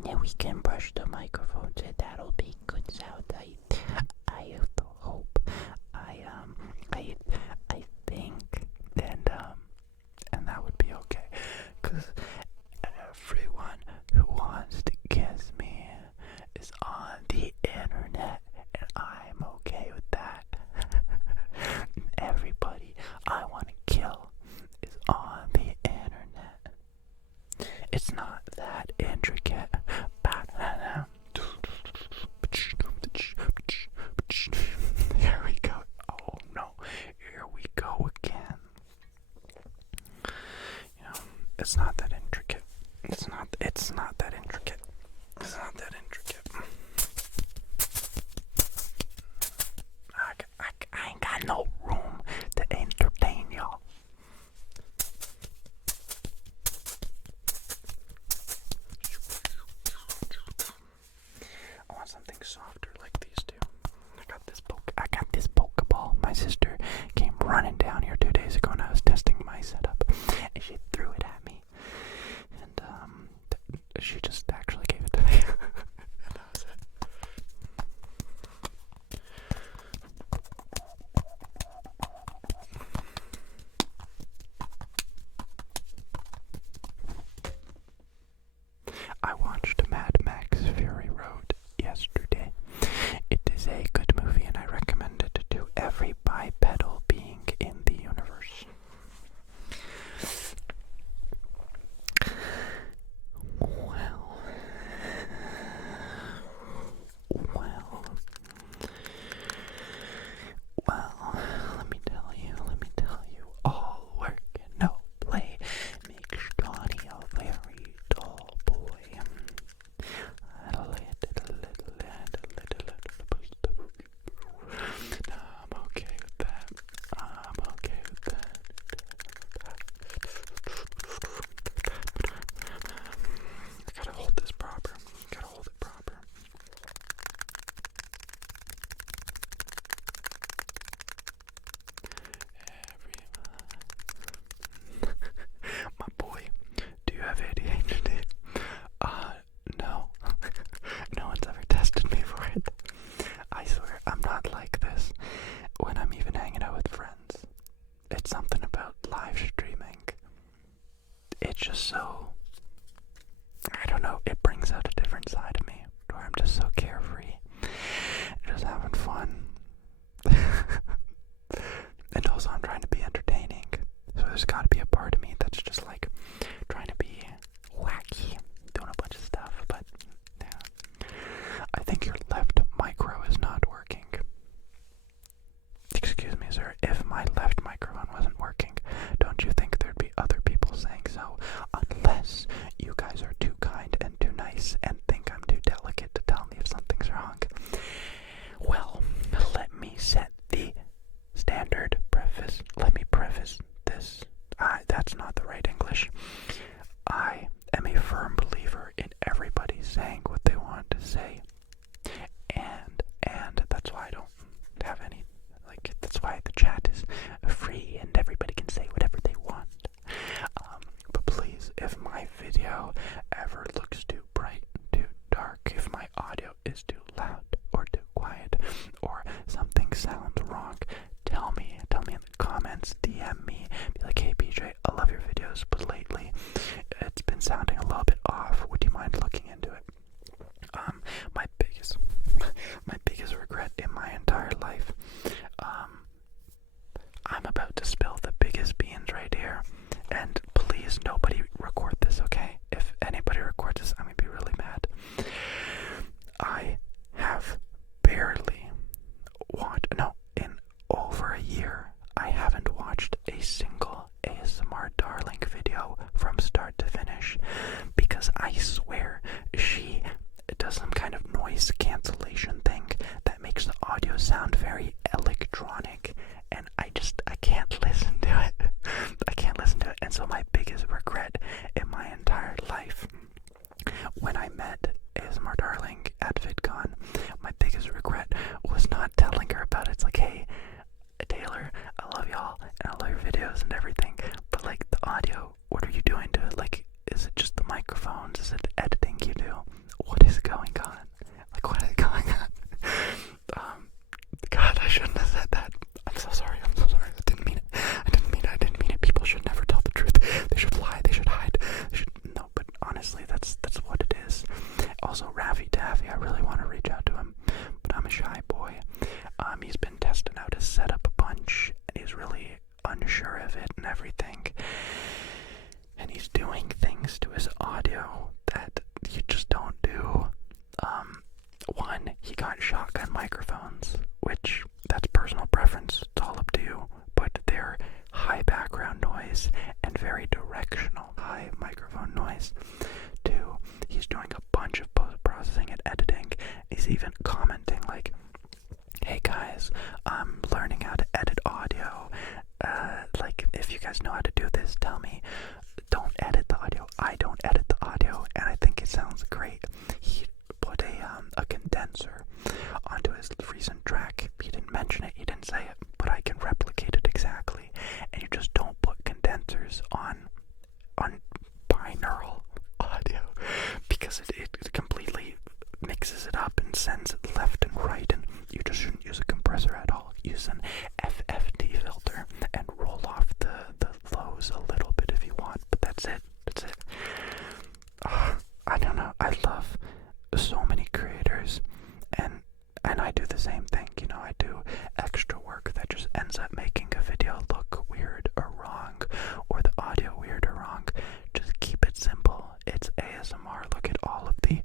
and we can brush the microphones, and that'll be good sound. I hope. I think, and that would be okay, 'cause everyone who wants to kiss me is on the internet, and I'm okay with that. Everybody I want to kill is on the internet. It's not that intricate. Here we go. Oh no, here we go again. You know, it's not that intricate. It's not that intricate. It's not that intricate. I ain't got no room to entertain y'all. I want something softer like these two. I got this Pokeball. My sister came running down here 2 days ago and I was testing my setup, and she threw it at me, and she just actually gave it to me. And that was it. I watched Mad Max Fury Road yesterday. It is a good movie and I recommend it to every bipedal being in the universe. Well, let me tell you, all work and no play makes Johnny a very dull boy. I'm okay with that. I gotta hold this proper. Gotta hold it proper. My boy, do you have ADHD? No. No one's ever tested me for it. I swear, I'm not like this when I'm even hanging out with friends. It's something about live streaming. It's just so, I don't know, it brings out a different side of me, where I'm just so carefree, just having fun. And also I'm trying to be entertaining, so there's gotta be a part of me that's just like trying to be wacky, doing a bunch of stuff, but yeah. I think your left micro is not working. Excuse me, sir, if my left microphone wasn't working, don't you think there'd be other people saying so? Unless you guys are too kind and too nice and think I'm too delicate to tell me if something's wrong. Well, let me set the standard preface. Let me preface this. That's not the right English. I am a firm believer in everybody saying what they want to say. And that's why I don't have any, like, that's why the chat is free and everybody can say whatever they want. But please, if my video ever looks too bright, too dark, if my audio is too loud or too quiet, or something sounds wrong, tell me in the comments, DM me, be like, hey PJ, I love your videos, but lately it's been sounding a little bit off. Would you mind looking into it? My biggest regret in my entire life, I'm about to spill the biggest beans right here, and please nobody record this, okay? If anybody records this, I'm gonna be really mad. I have barely watched, no, in over a year, I haven't watched a single ASMR Darling video from start to finish, because I swear she does some kind of noise cancellation thing that makes the audio sound very electronic, and I can't listen to it. I can't listen to it. And so my biggest regret in my entire life, when I met ASMR Darling at VidCon, my biggest regret was not telling her about it. It's like, hey, Taylor, I love y'all, and I love your videos and everything, but like the audio, what are you doing to it? Like, is it just the microphones? Is it the editing you do? nice. 2, he's doing a bunch of post-processing and editing. He's even commenting like, hey guys, I'm learning how to edit audio. Like, if you guys know how to do this, tell me. Don't edit the audio. I don't edit the audio, and I think it sounds great. He put a condenser onto his recent track. He didn't mention it, he didn't say it, but I can replicate it exactly. And you just don't put condensers on binaural audio, because it completely mixes it up and sends it left and right, and you just shouldn't use a compressor at all. Use an FFT filter and roll off the lows a little bit if you want, but that's it. I don't know, I love so many creators, and I do the same thing, you know. I do extra work that just ends up making a video look weird or wrong, or the audio weird or wrong. Just keep it simple. It's ASMR. Look at all of the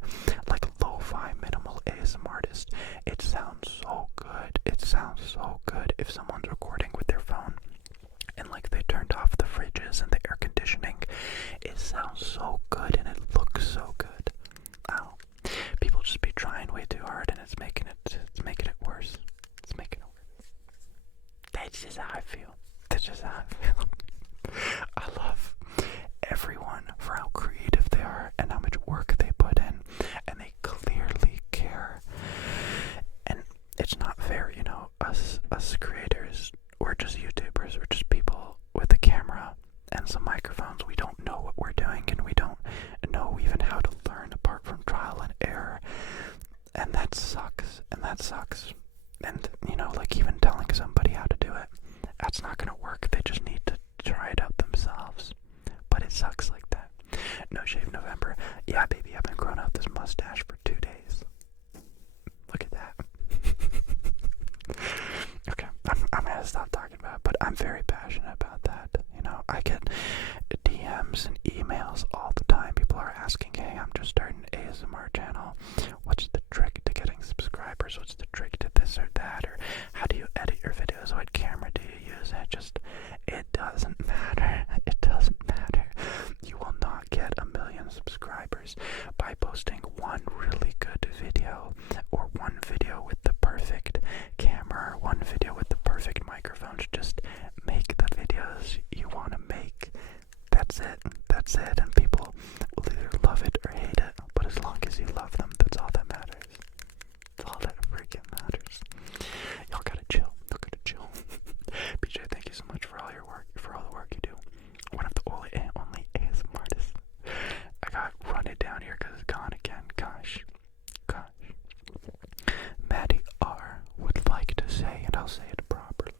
like lo-fi minimal ASMR artists. It sounds so good. It sounds so good if someone's recording with their phone and like they turned off the fridges and the air conditioning. It sounds so good and it looks so good. Ow. People just be trying way too hard, and it's making it worse. It's making it worse. That's just how I feel. That's just how I feel. I love everyone for how creative they are and how much work they put in, and they clearly care. And it's not fair, you know, us creators, we're just YouTubers, we're just people with a camera and some microphones. We don't know what we're doing, and we don't know even how to learn apart from trial and error. And that sucks. And, you know, like even telling somebody how to do it, that's not gonna work. They just need to try it out themselves. But it sucks like that. No Shave November. Yeah, baby, I've been growing out this mustache for 2 days. Look at that. Okay, I'm gonna stop talking about it, but I'm very passionate about that. You know, I get DMs and emails all the time. People are asking, hey, I'm just starting an ASMR channel. What's the trick to getting subscribers? What's the trick to this or that? Or how do you edit your videos? What camera do you use? It doesn't matter. It doesn't matter. You will not get 1 million subscribers by posting one really good video, or one video with the perfect camera, or one video with the perfect microphones. Just make the videos you want to make. That's it, and people will either love it or hate it, but as long as you love them, that's all that matters. That's all that freaking matters. Y'all gotta chill. BJ, thank you so much for all your work, for all the work you do. One of the only ASMR artists. I got run it down here because it's gone again. Gosh. Maddie R would like to say, and I'll say it properly,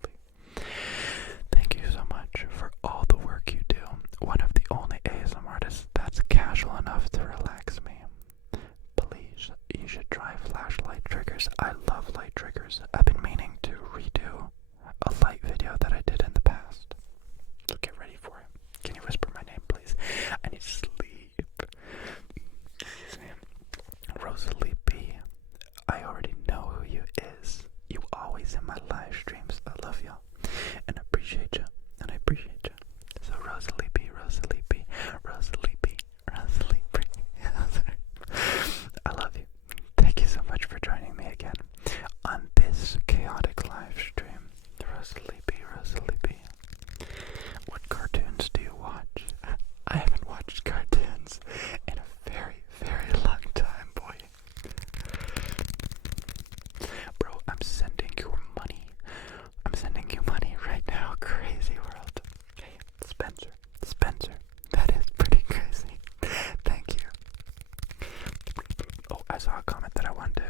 thank you so much for all the work you do. One of the only ASMR artists that's casual enough to relax me. Please, you should try flashlight triggers. I love light triggers. I've been meaning to redo a light video that I did in the past. So get ready for it. Can you whisper my name, please? I need to sleep. Excuse me. Rosalie B. I already know who you is. You always in my live streams. I love y'all and appreciate you. So Rosalie B. I love you. Thank you so much for joining me again on this chaotic live stream. Rosalie B. What cartoons do you watch? I haven't watched cartoons in a very, very long time, boy. Bro, I'm sending you money right now. Crazy world. Hey, Spencer. That is pretty crazy. Thank you. Oh, I saw a comment that I want to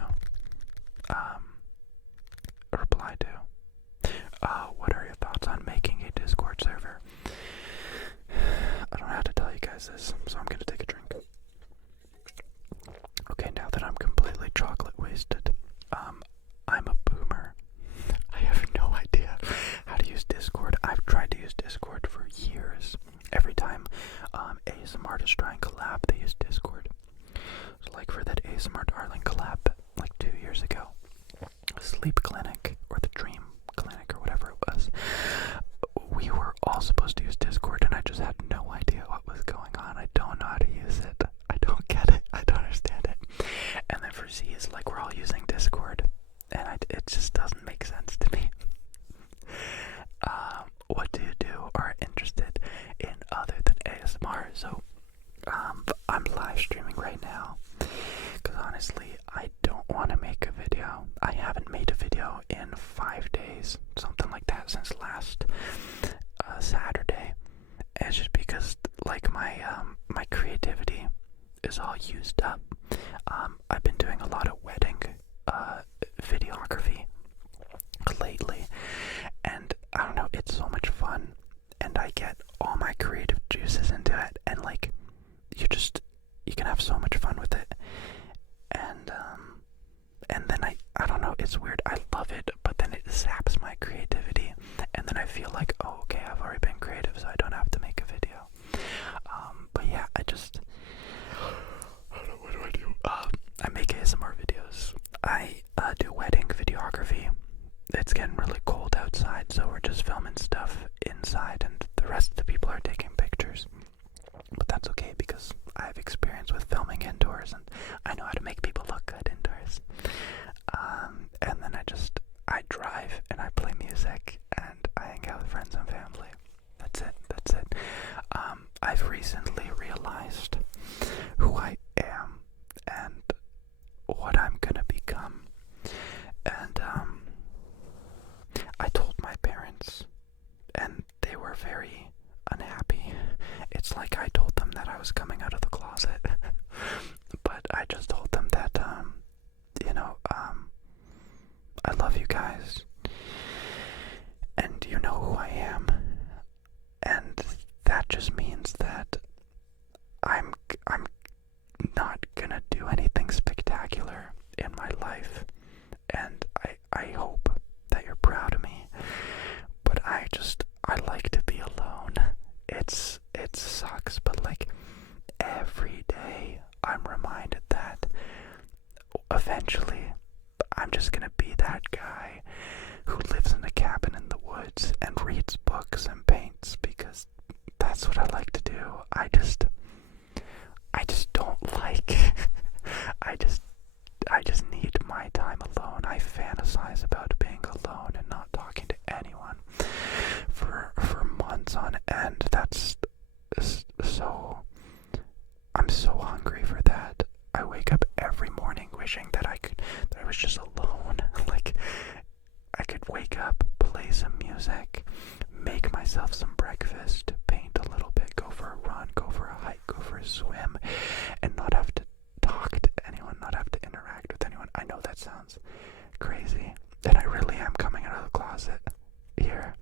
reply to. What are your thoughts on making a Discord server? I don't know how to tell you guys this, so I'm gonna take a drink. Okay, now that I'm completely chocolate wasted, I'm a boomer. I have no idea how to use Discord. I've tried to use Discord for years. Every time ASMR artists try and collab, they use Discord. So like for that ASMR Darling collab like 2 years ago, Sleep Clinic or the Dream Clinic or whatever it was, we were all supposed to use Discord, and I just had no idea what was going on. I don't know how to use I'm live streaming right now because honestly, I don't want to make a video. I haven't made a video in 5 days, something like that, since last Saturday. It's just because like my creativity is all used up. I've been doing a lot of wedding videography lately, and I don't know, it's so much fun, and I get all my creative juices into it, and like you can have so much fun with it, and then I don't know, it's weird, I love it, but then it saps my creativity, and then I feel like, oh, okay, I've already been creative, so I don't have to make a video. But yeah, I don't know, what do I do? I make ASMR videos. I do wedding videography. It's getting really cold outside, so we're just filming stuff inside, and the rest of the people are taking pictures. But that's okay because I have experience with filming indoors, and I know how to make people look good indoors. And then I drive and I play music and I hang out with friends and family. That's it. I've recently realized who I am and what I'm gonna become. And I told my parents, and they were very unhappy. It's like I told them that I was coming out of the closet, but I just told them that, I love you guys, and you know who I am, and that just means that I'm not gonna do anything spectacular in my life, and I hope that you're proud of me, but I like to be alone. It sucks, but like every day I'm reminded that eventually I'm just gonna be that guy who lives in a cabin in the woods and reads books and paints, because that's what I like to do. I just don't like I just need my time alone. I fantasize about being alone and not talking to anyone for months on end. That's so, I'm so hungry for that. I wake up every morning wishing that I was just alone. Like, I could wake up, play some music, make myself some breakfast, paint a little bit, go for a run, go for a hike, go for a swim, and not have to talk to anyone, not have to interact with anyone. I know that sounds crazy, and I really am coming out of the closet here.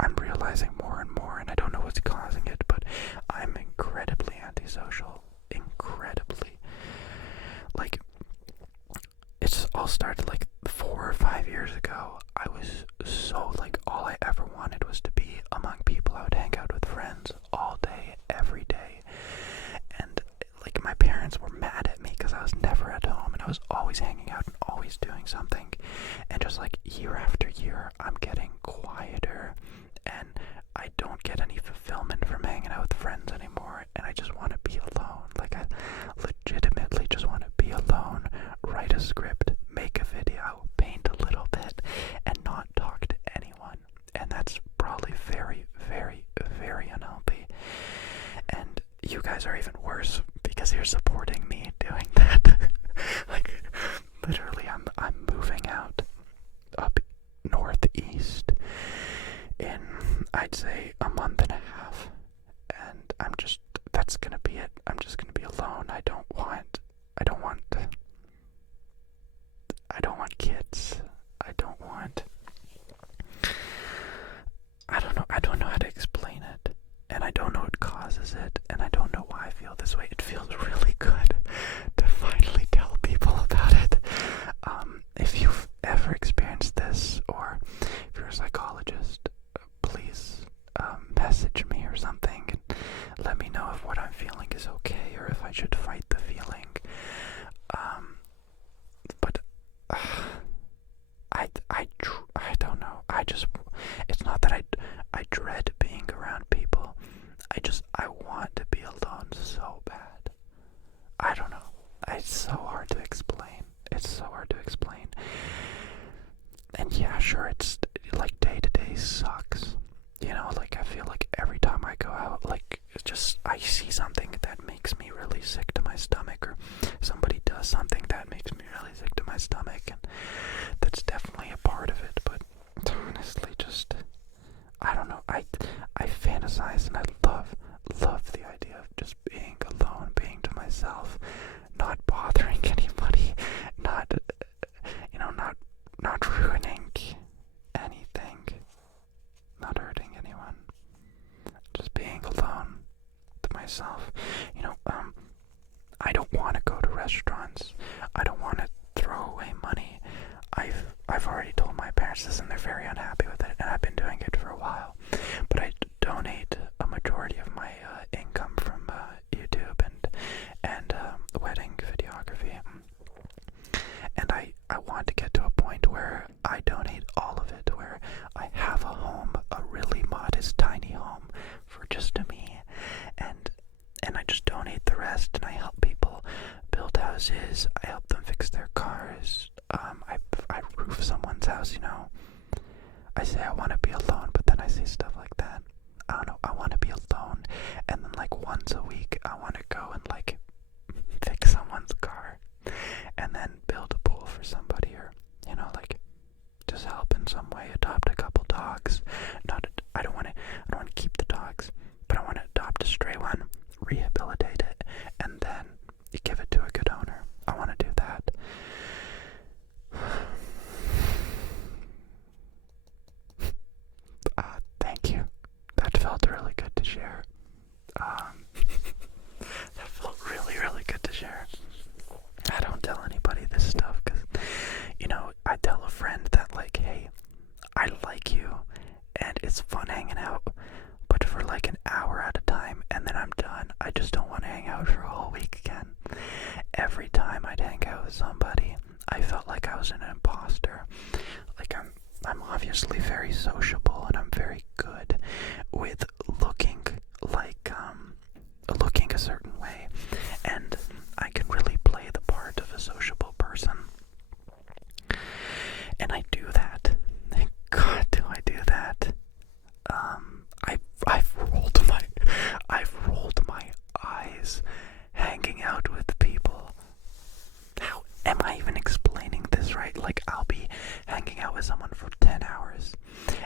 I'm realizing more and more, and I don't know what's causing it, but I'm incredibly antisocial. Incredibly. Like, it's all started like 4 or 5 years ago. I was so, like, all I ever wanted was to be among people. I would hang out with friends all day, every day. And, like, my parents were mad at me because I was never at home, and I was always hanging out and always doing something. And just, like, year after year, I'm getting quieter, and I don't get any fulfillment from hanging out with friends anymore, and I just want to be alone. Like, I legitimately just want to be alone, write a script, make a video, paint a little bit, and not talk to anyone. And that's probably very, very, very unhealthy. And you guys are even worse because you're supporting me doing that. Like, literally, I'm moving out up northeast in, I'd say, a month and a half, and that's gonna be it. I'm just gonna be alone. I don't want kids. I don't know how to explain it, and I don't know what causes it, and I don't know why I feel this way. It feels really good to finally tell people about it. If you've ever experienced this, or if you're a psychologist, please message me or something and let me know if what I'm feeling is okay or if I should fight the feeling. But I don't know. It's not that I dread being around people. I want to be alone so bad. I don't know. It's so hard to explain. And yeah, sure, it's like day to day sucks. You know, like I feel like every time I go out, like it's just I see something that makes you know, I don't want to go to restaurants. I don't want to throw away money. I've already told my parents this and they're very unhappy with it, and I've been doing it for a while. But I donate a majority of my income from YouTube and wedding videography. And I want to get to a point where I donate all of it, where I have a home, a really modest, tiny home for just me, and I just donate the rest, and I help people build houses. I help them fix their cars. I roof someone's house, you know. I say I want to be alone, but then I say stuff like that. I don't know, I want to be alone, and then like once a week I want to go and like fix someone's car, and then build a pool for somebody, or, you know, like just help in some way, adopt a couple dogs. I don't want to keep the dogs, but I want to adopt a stray one, rehabilitate it, and then you give it to a good owner. I want to do that. Thank you. That felt really good to share. That felt really, really good to share. I don't tell anybody this stuff because, you know, I tell a friend that, like, hey, I like you and it's fun hanging out, but for like an hour at a time, and then I'm done. I just don't want to hang out for a whole week again. Every time I'd hang out with somebody, I felt like I was an imposter. Like I'm obviously very sociable, and I'm very good with looking looking a certain way, and I can really play the part of a sociable person. And I do that. Thank God do I do that. I've rolled my eyes hanging out with people. How am I even explaining this right? Like, I'll be hanging out with someone for 10 hours,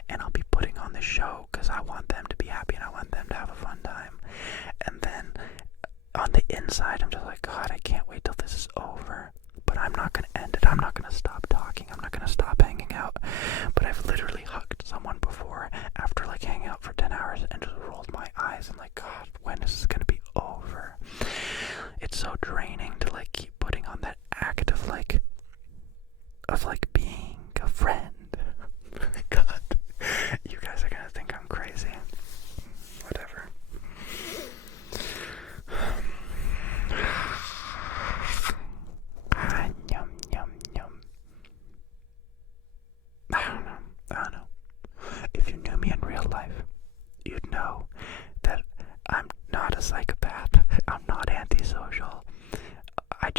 and I'll be putting on the show because I want them to be happy and I want them to have a fun time. And then on the inside, I'm just like, God, I can't wait till this is over. But I'm not going to end it. I'm not going to stop talking. I'm not going to stop hanging out. But I've literally hugged someone before after like hanging out for 10 hours and just rolled my eyes and like, God, when is this going to be over? It's so draining to like keep putting on that act of like being a friend. God, you guys are going to think I'm crazy. Whatever. Yum, yum, yum. I don't know. If you knew me in real life, you'd know that I'm not a psychopath. I'm not antisocial. I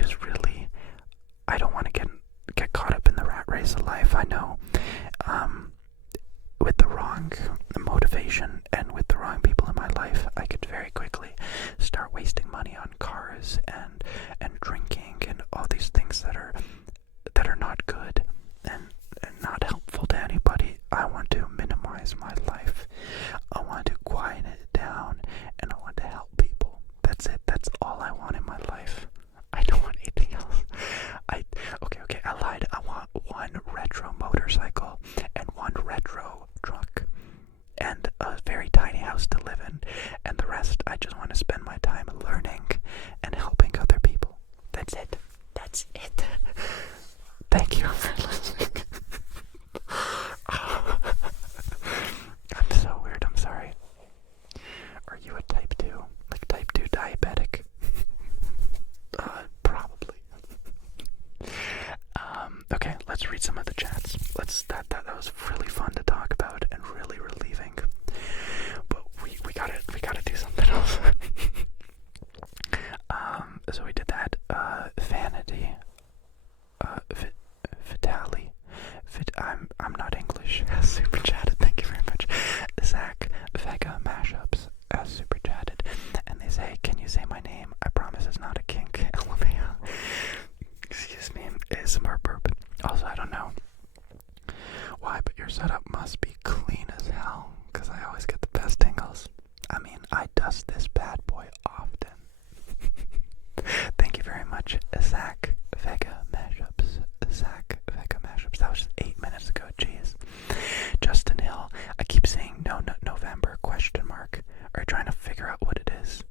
don't want to get caught up in the rat race of life. I know, with the wrong motivation and with the wrong people in my life, I could very quickly start wasting money on cars and drinking and all these things that are not good and not helpful to anybody. I want to minimize my life. I want to quiet it down, and I want to help people. That's it. That's all I want in my life. I don't want anything else. Okay, I lied. I want one retro motorcycle and one retro truck and a very tiny house to live in, and the rest I just want to spend my time learning and helping other people. That's it. That's it. Thank you for listening. I'm so weird, I'm sorry. Are you a type 2? Like type 2 diabetic? Probably. Okay, let's read some of the chats. That was really fun to talk about and really relieving. But we gotta do something else. So we did that. Vanity. Vitali. I'm not English. Super chatted. Thank you very much. Zach Vega Mashups super chatted, and they say, "Can you say my name? I promise it's not a kink." LMAO. Excuse me. ASMR burp. Also, I don't know why, but your setup must be clean as hell, because I always get the best tingles. I mean, I dust this bad boy often. Thank you very much, Zach Vega Mashups. Zach Vega Mashups. That was just 8 minutes ago. Jeez. Justin Hill. I keep saying November ? Are you trying to figure out what it is?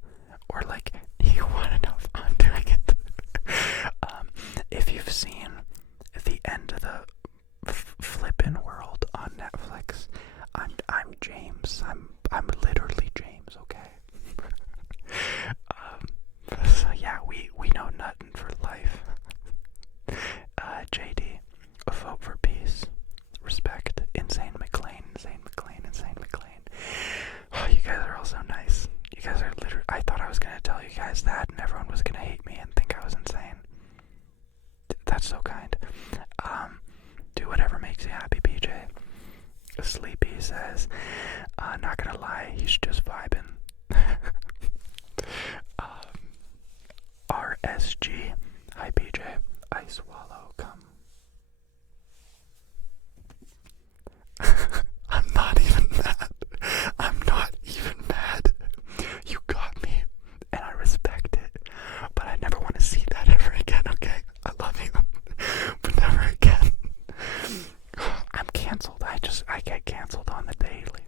Or like, he as that, and everyone was gonna hate me and think I was insane. That's so kind. Do whatever makes you happy, PJ. Sleepy says, not gonna lie, he's just vibing. RSG, hi PJ, I swallow cum. I'm not even mad. I'm not even mad. You got me, and I respect it. But I never want to see that ever again, okay? I love you, but never again. I'm canceled. I get canceled on the daily.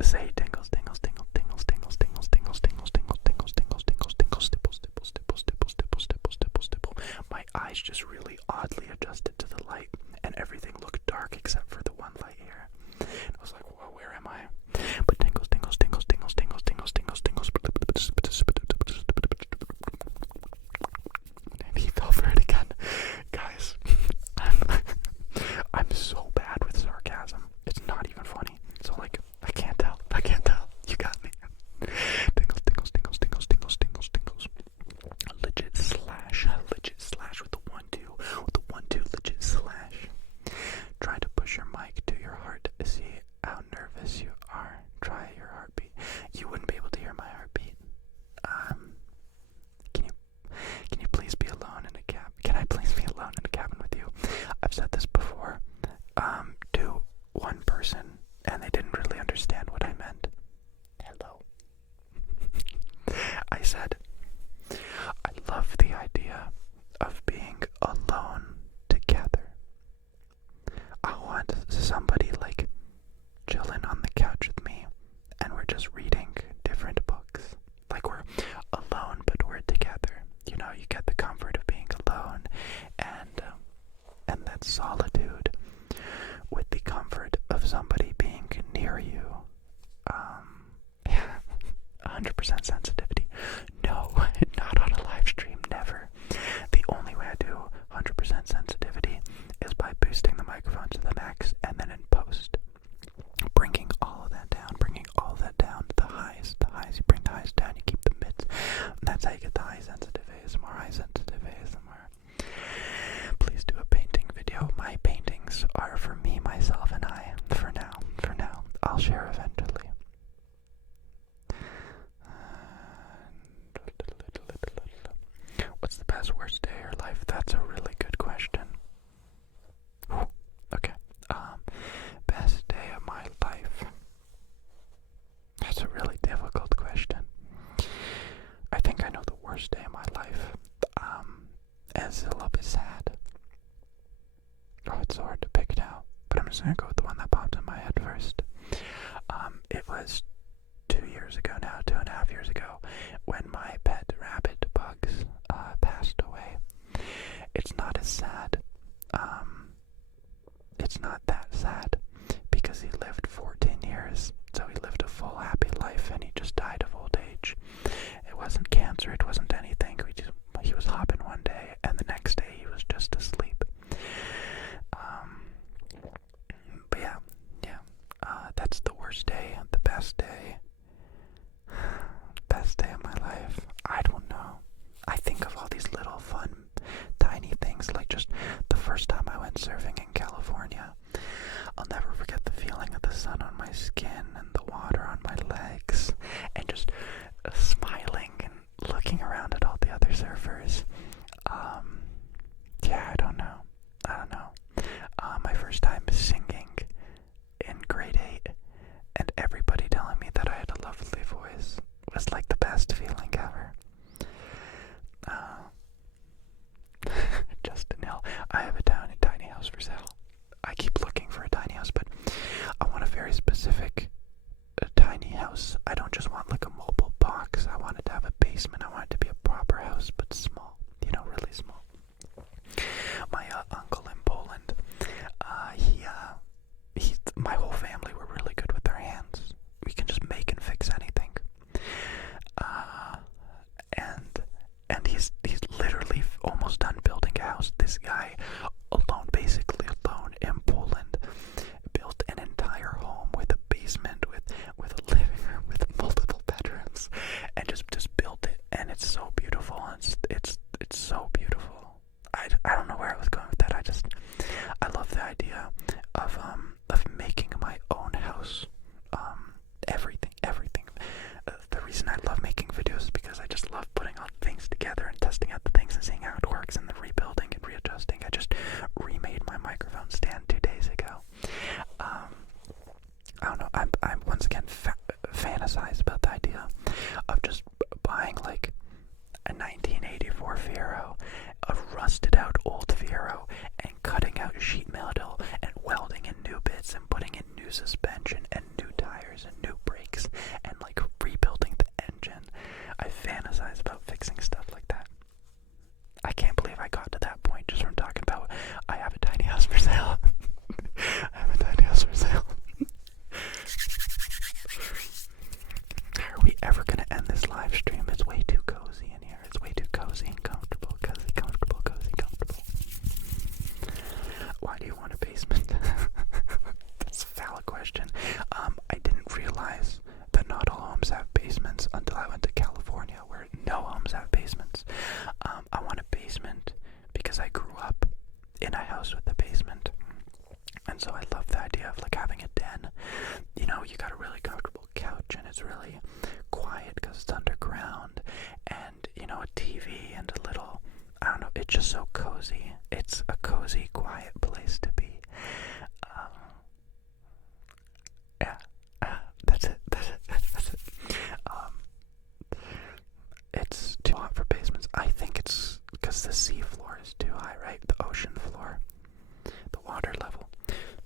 Say tingles, tingles, tingles, tingles, tingles, tingles, tingles, tingles, tingles, tingles, tingles, tingles, tingles, stipple, stipple, stipple, stipple, stipple, stipple, stipple, stipple. My eyes just really oddly adjusted to the light, and everything looked dark except for the one light here. And I was like, well, where am I? But tingles, tingles, tingles, tingles, tingles, tingles, tingles, tingles. And he fell for it again. Guys, I'm so bad with sarcasm. It's not even funny. So like, I can't tell. You got me. Tingles, tingles, tingles, tingles, tingles, tingles, tingles. Legit slash with the 1-2, legit slash. Try to push your mic to your heart to see how nervous you are. Try your heartbeat. You wouldn't be able to hear my heartbeat. Can you please be alone in a cabin? Can I please be alone in a cabin with you? I've said this before. To one person, and they didn't really understand what I meant. Hello. I said, I love the idea of being alone together. I want somebody like chilling on the couch with me, and we're just reading different books. Like we're alone, but we're together. You know, you get the comfort of being alone, and that solitude with the comfort of somebody being near you. 100% sensitivity. No, not on a live stream, never. The only way I do 100% sensitivity is by boosting the microphone to the max, and then in post, bringing all of that down to the highs. You bring the highs down, you keep the mids. And that's how you get the high sensitive ASMR. Please do a painting video. My paintings are for me, myself, and I. For now. I'll share eventually. What's the best, worst day of your life? That's a really good question. Okay. Best day of my life. That's a really difficult question. I think I know the worst day of my life. As a little bit sad. Oh, it's so hard to pick now. But I'm just gonna go with the one that popped in my head first. It was 2 years ago now, 2.5 years ago, when my pet rabbit Bugs passed away. It's not as sad. It's not that sad because he lived 14 years, so he lived a full happy life, and he just died of old age. It wasn't cancer, it wasn't anything. He was hopping one day, and the next day he was just asleep. But yeah, that's the worst day. The best day of my life, I don't know. I think of all these little fun, tiny things, like just the first time I went surfing in California. I'll never forget the feeling of the sun on my skin and the water on my legs, and just smiling and looking around at all the other surfers. Yeah, I don't know. My first time singing in grade 8, and everybody telling me that I had a lovely voice was like the best feeling ever. Justin Hill, I have a tiny house for sale. I keep looking for a tiny house, but I want a very specific tiny house. I don't just want like a mobile box. I want it to have a basement. I want it to be a proper house, but small. Really small. My uncle in Poland, my whole family were really good with their hands. We can just make and fix anything. it's so beautiful. It's so beautiful. I don't know where I was going with that. I love the idea of making my own house. Everything. The reason I love making videos is because I just love putting all things together and testing out the things and seeing how it works and then rebuilding and readjusting. I just remade my microphone stand 2 days ago. I don't know. I'm once again fantasize about the idea of just buying like a 1984 Fiero, a rusted out old Fiero, and cutting out sheet metal and welding in new bits and putting in new suspension and new tires and new brakes and like rebuilding the engine. I fantasize about fixing stuff like that. I can't believe I got to that point just from talking about I have a tiny house for sale. I have a tiny house for sale. Are we ever gonna end this live stream? It's way too cozy in here. It's way too cozy and comfortable. Cozy, comfortable, cozy, comfortable. Why do you want a basement? That's a valid question. I didn't realize that not all homes have basements until I went to California, where no homes have basements. I want a basement because I grew up in a house with a basement. And so I love the idea of like having a den. You know, you got a really comfortable couch and it's really quiet because it's underground, and you know, a TV and a little, I don't know, it's just so cozy. It's a cozy, quiet place to be. Yeah, that's it. It's too hot for basements. I think it's because the sea floor is too high, right? The ocean floor, the water level.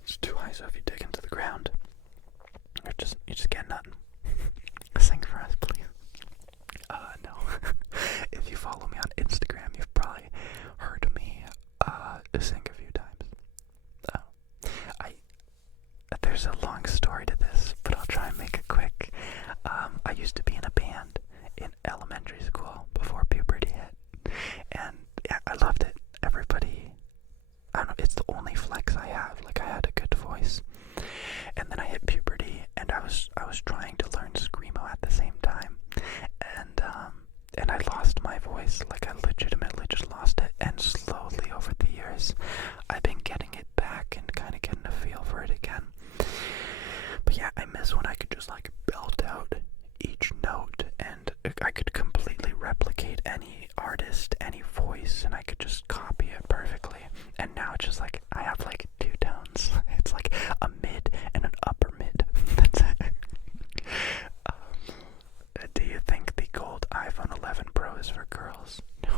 It's too high, so if you dig into the ground, you just get nothing. Sing for us, please. No. If you follow me on Instagram, you've probably heard me sing a few times. There's a long story to this, but I'll try and make it quick. I used to be in a band in elementary school before puberty hit, and yeah, I loved it. Everybody, I don't know, it's the only flex I have. Like, I had a good voice, and then I hit puberty, and I was trying to learn screamo at the same time, and I lost my voice. Like, I legitimately just lost it, and slowly over the years, I've been getting it back and kind of getting a feel for it again. But yeah, I miss when I could just like belt out each note, and I could completely replicate any artist, any voice, and I could just copy it perfectly. And now it's just like I have like two tones. It's like a mid and an upper mid. That's it. Do you think the gold iPhone 11 Pro is for girls? No.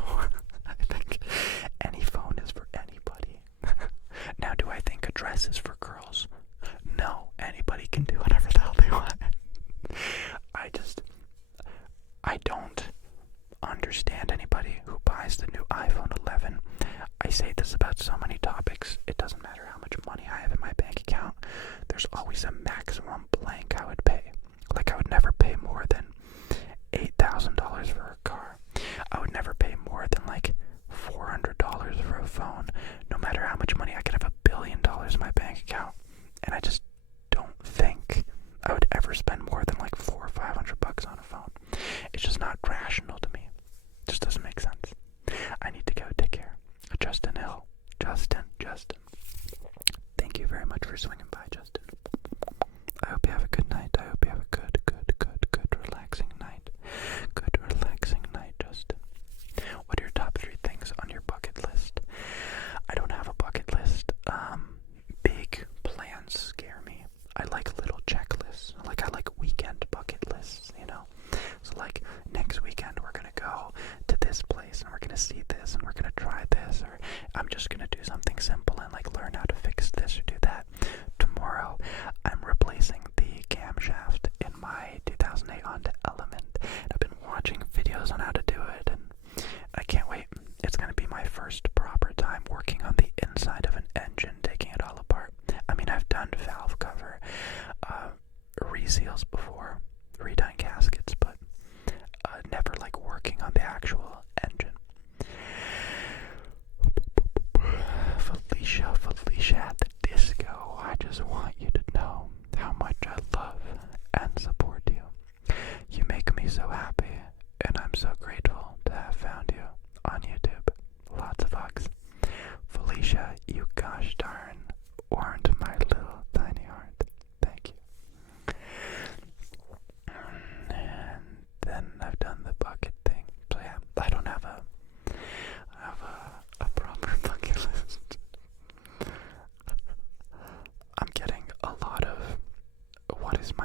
I think any phone is for anybody. Now, do I think a dress is for girls? No. Anybody can do whatever the hell they want. I don't understand anybody who buys the new iPhone 11. I say this about so many topics. It doesn't matter how much money I have in my bank account. There's always a maximum blank I would pay. Like, I would never pay more than $8,000 for a car. I would never pay more than like $400 for a phone. No matter how much money, I could have $1 billion in my bank account, and I just don't think I would ever spend more than like $400 or $500 on a phone. It's just not rational to me. It just doesn't make sense. I need to go take care. Justin Hill. Justin. Thank you very much for swinging by, Justin. I hope you have a good night. I hope you have a good, relaxing night. Good, relaxing night, Justin. What are your top 3 things on your bucket list? I don't have a bucket list. Big plans scare me. I like little checklists. I like weekend bucket lists, you know? So like, next weekend we're gonna go to this place and we're gonna see this and we're gonna try this, or I'm just gonna do something simple and like learn how to fix this or do that. Tomorrow I'm replacing the camshaft in my 2008 Honda Element. I've been watching videos on how to do it, and I can't wait. It's gonna be my first proper time working on the inside of an engine, taking it all apart. I mean, I've done valve cover reseals before, redone gaskets, but never like working on the actual engine.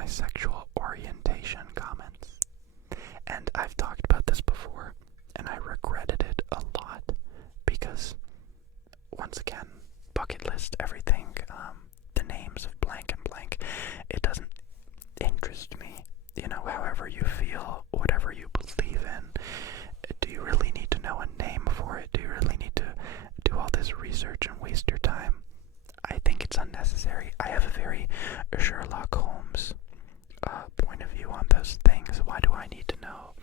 my sexual orientation comments. And I've talked about this before, and I regretted it a lot because, once again, bucket list, everything, the names of blank and blank, it doesn't interest me. You know, however you feel, whatever you believe in, do you really need to know a name for it? Do you really need to do all this research and waste your time? I think it's unnecessary. I have a very Sherlock Holmes point of view on those things. Why do I need to know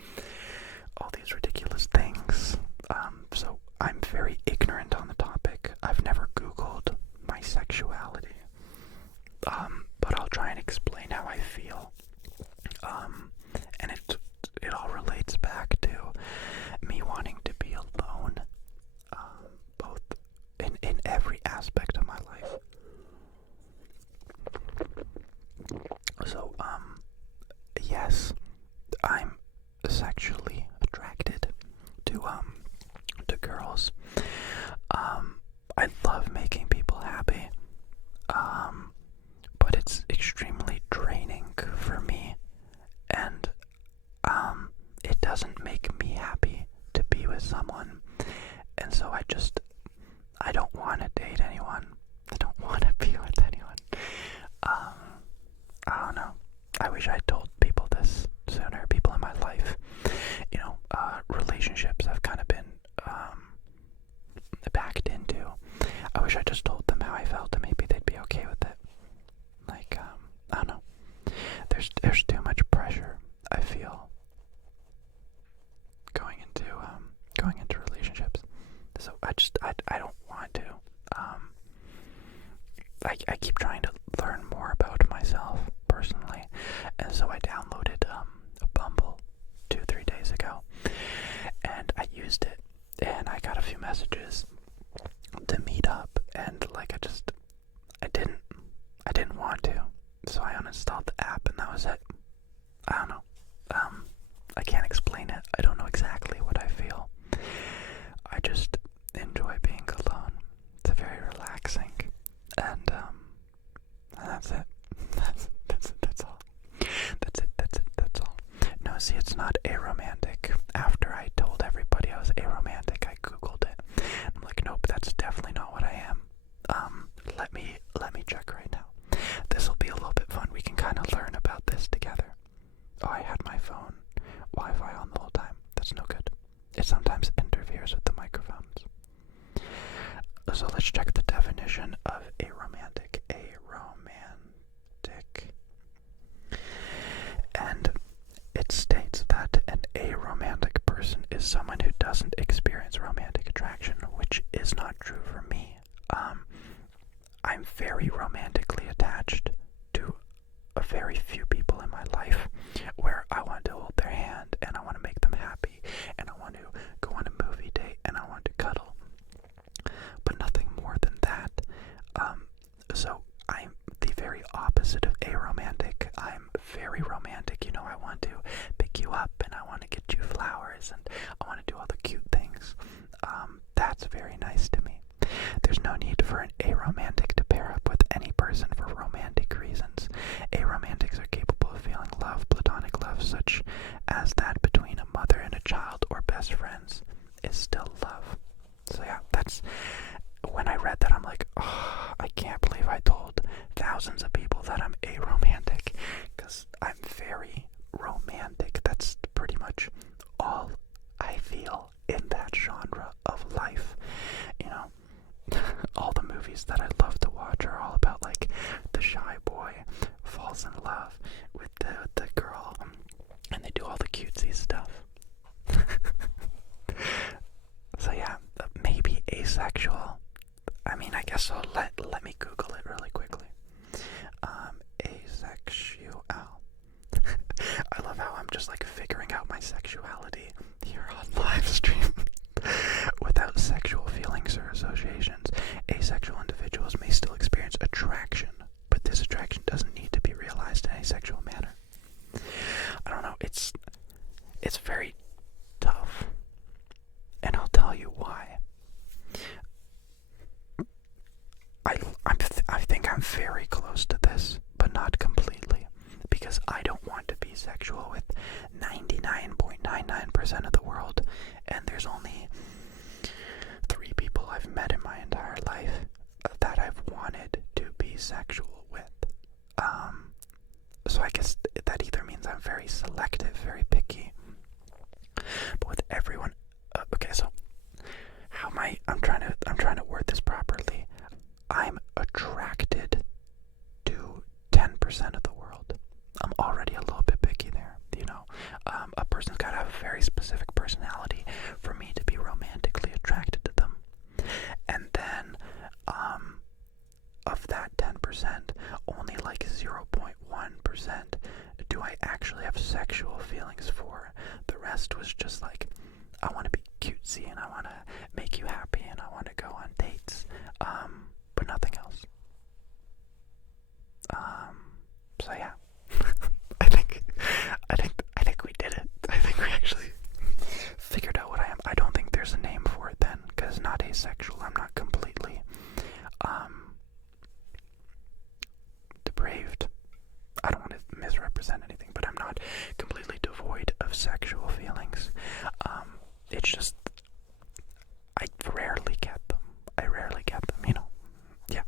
all these ridiculous things? So I'm very ignorant on the topic. I've never Googled my sexuality. But I'll try and explain how I feel. And it all relates back to me wanting to be alone, both in every aspect of my life. So, yes, I'm sexually attracted to girls. I love making people happy. But it's extremely draining for me, and it doesn't make me happy to be with someone, and so I don't want to date anyone. I don't want to be with anyone. I don't know. I wish I told people this sooner, people in my life. You know, relationships I've kind of been backed into. I wish I just told them how I felt and maybe they'd be okay with it. Like, I don't know. There's too much pressure, I feel, going into relationships. So I don't want to. I keep trying to learn more about myself personally, and so I downloaded Bumble 2-3 days ago, and I used it, and I got a few messages to meet up, and like I didn't want to, so I uninstalled the app, and that was it. I don't know. I can't explain it. I don't know exactly what I feel. I just enjoy being alone. It's very relaxing, and that's it. That's all. That's all. No, see, it's not aromantic. After I told everybody I was aromantic, I googled it. I'm like, nope, that's definitely not what I am. Let me check right now. This will be a little bit fun. We can kind of learn about this together. Oh, I had my phone Wi-Fi on the whole time. That's no good. It sometimes interferes with the microphones. So let's check the definition of aromantic. Aromantic. And it states that an aromantic person is someone who doesn't experience romantic attraction, which is not true for me. I'm very romantically attached to a very few people in my life where I want to hold their hand and I want to make them happy and I want to go on a movie date and I want to cuddle, but nothing more than that. So I'm the very opposite of aromantic. I'm very romantic. You know, I want to pick you up and I want to get you flowers and I want to do all the cute things. That's very nice to me. There's no need for an aromantic to pair up with any person for romantic reasons. Aromantics are capable of feeling love, platonic love, such as that between a mother and a child or best friends, is still love. So yeah, that's, when I read that, I'm like, oh, I can't believe I told thousands of people that I'm aromantic, because I'm very romantic. That's pretty much all I feel in that genre of life. You know, all the movies that I love to watch are all about like the shy boy falls in love with the girl and they do all the cutesy stuff. So yeah, maybe asexual. I mean, I guess I'll let me Google it really quickly. Asexual. I love how I'm just like figuring out my sexuality here on Livestream. Without sexual feelings or associations, asexual individuals may still experience attraction, but this attraction doesn't need to be realized in a sexual manner. I don't know, it's very tough, and I'll tell you why. I think I'm very close to this, but not completely, because want to be sexual with 99.99% of the world, and there's only 3 people I've met in my entire life that I've wanted to be sexual with. So I guess that either means I'm very selective, very picky. But with everyone, okay, so how am I'm trying to word this properly. I'm attracted to 10% of the world. I'm already a little bit picky there, you know. A person's got to have a very specific personality for me to be romantically attracted to them. And then, of that 10%, only like 0.1% do I actually have sexual feelings for. The rest was just like, I want to be cutesy and I want to make you happy and I want to go on dates, but nothing else. So yeah, I think we did it. I think we actually figured out what I am. I don't think there's a name for it then, because not asexual. I'm not completely depraved. I don't want to misrepresent anything, but I'm not completely devoid of sexual feelings. It's just I rarely get them. You know. Yeah.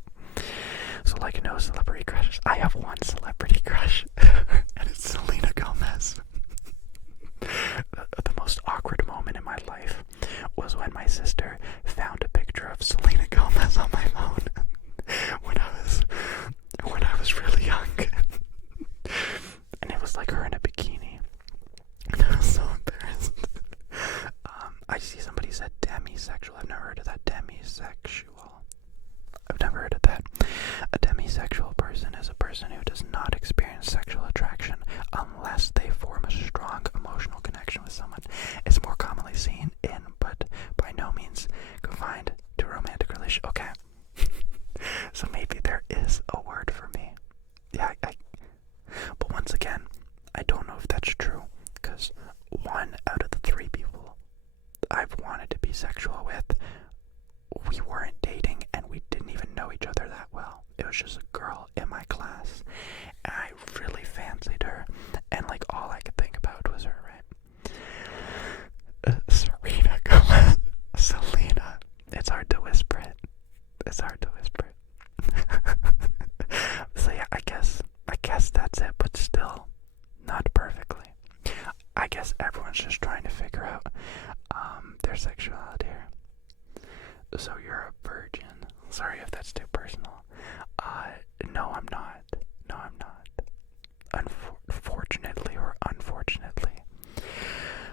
So like no celebrity crushes. I have one celebrity crush, and it's Selena Gomez. The most awkward moment in my life was when my sister found a picture of Selena Gomez on my phone when I was really young, and it was like her in a bikini, and I was so embarrassed. I see somebody said demisexual. I've never heard of that. Demisexual. I've never heard of that. A demisexual person is a person who does not experience sexual attraction unless they form a strong emotional connection with someone. It's more commonly seen in, but by no means confined to romantic relations. Okay. So maybe there is a word for me. Yeah, but once again, I don't know if that's true, because 1 out of the 3 people I've wanted to be sexual with, we weren't dating and we didn't even know each other that well. It was just a girl in my class, and I really fancied her, and like all I could think about was her, right? Serena Gomez. Selena. It's hard to whisper it. So yeah, I guess that's it, but still not perfectly. I guess everyone's just trying to figure out their sexuality here. So you're a virgin. Sorry if that's too personal. No, I'm not. Fortunately or unfortunately,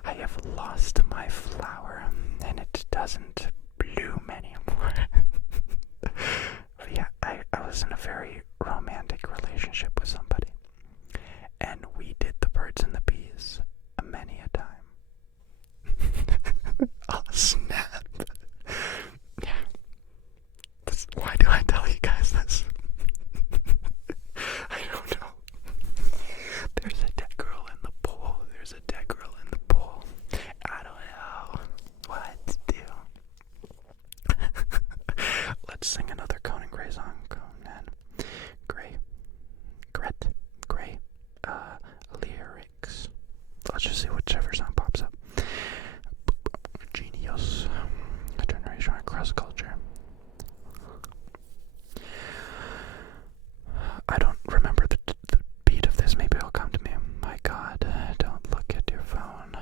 I have lost my flower, and it doesn't bloom anymore. But yeah, I was in a very romantic relationship with somebody, and we did the birds and the bees many a time. Oh, snap. Yeah. Why do I tell you guys this? I don't know. There's a dead girl in the pool. I don't know what to do. Let's sing another Conan Gray song. Gray, lyrics. Let's just see whichever song pops up. Genius. A generation across culture. I don't remember the beat of this. Maybe it'll come to me. My God, don't look at your phone.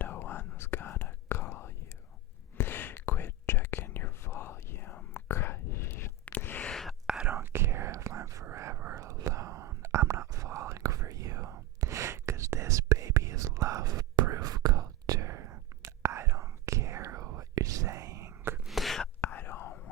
No one's gonna call you. Quit checking your volume, crush. I don't care if I'm forever alone. I'm not falling for you. 'Cause this baby is love-proof culture. I don't care what you're saying. I don't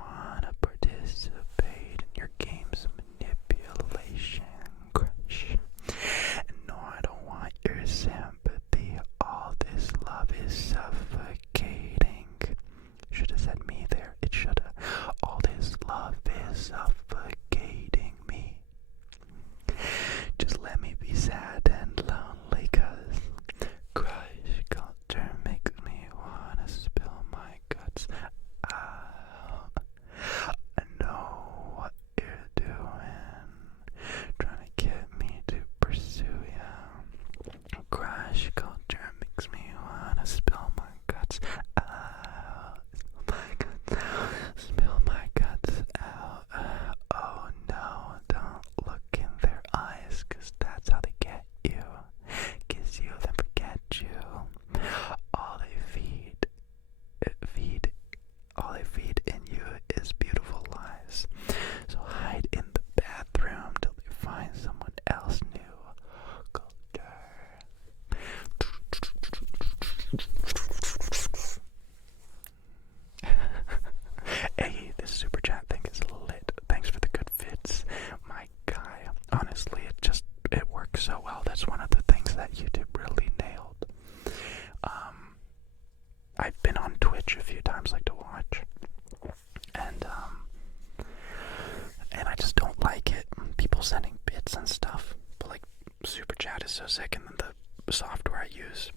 music, and then the software I use,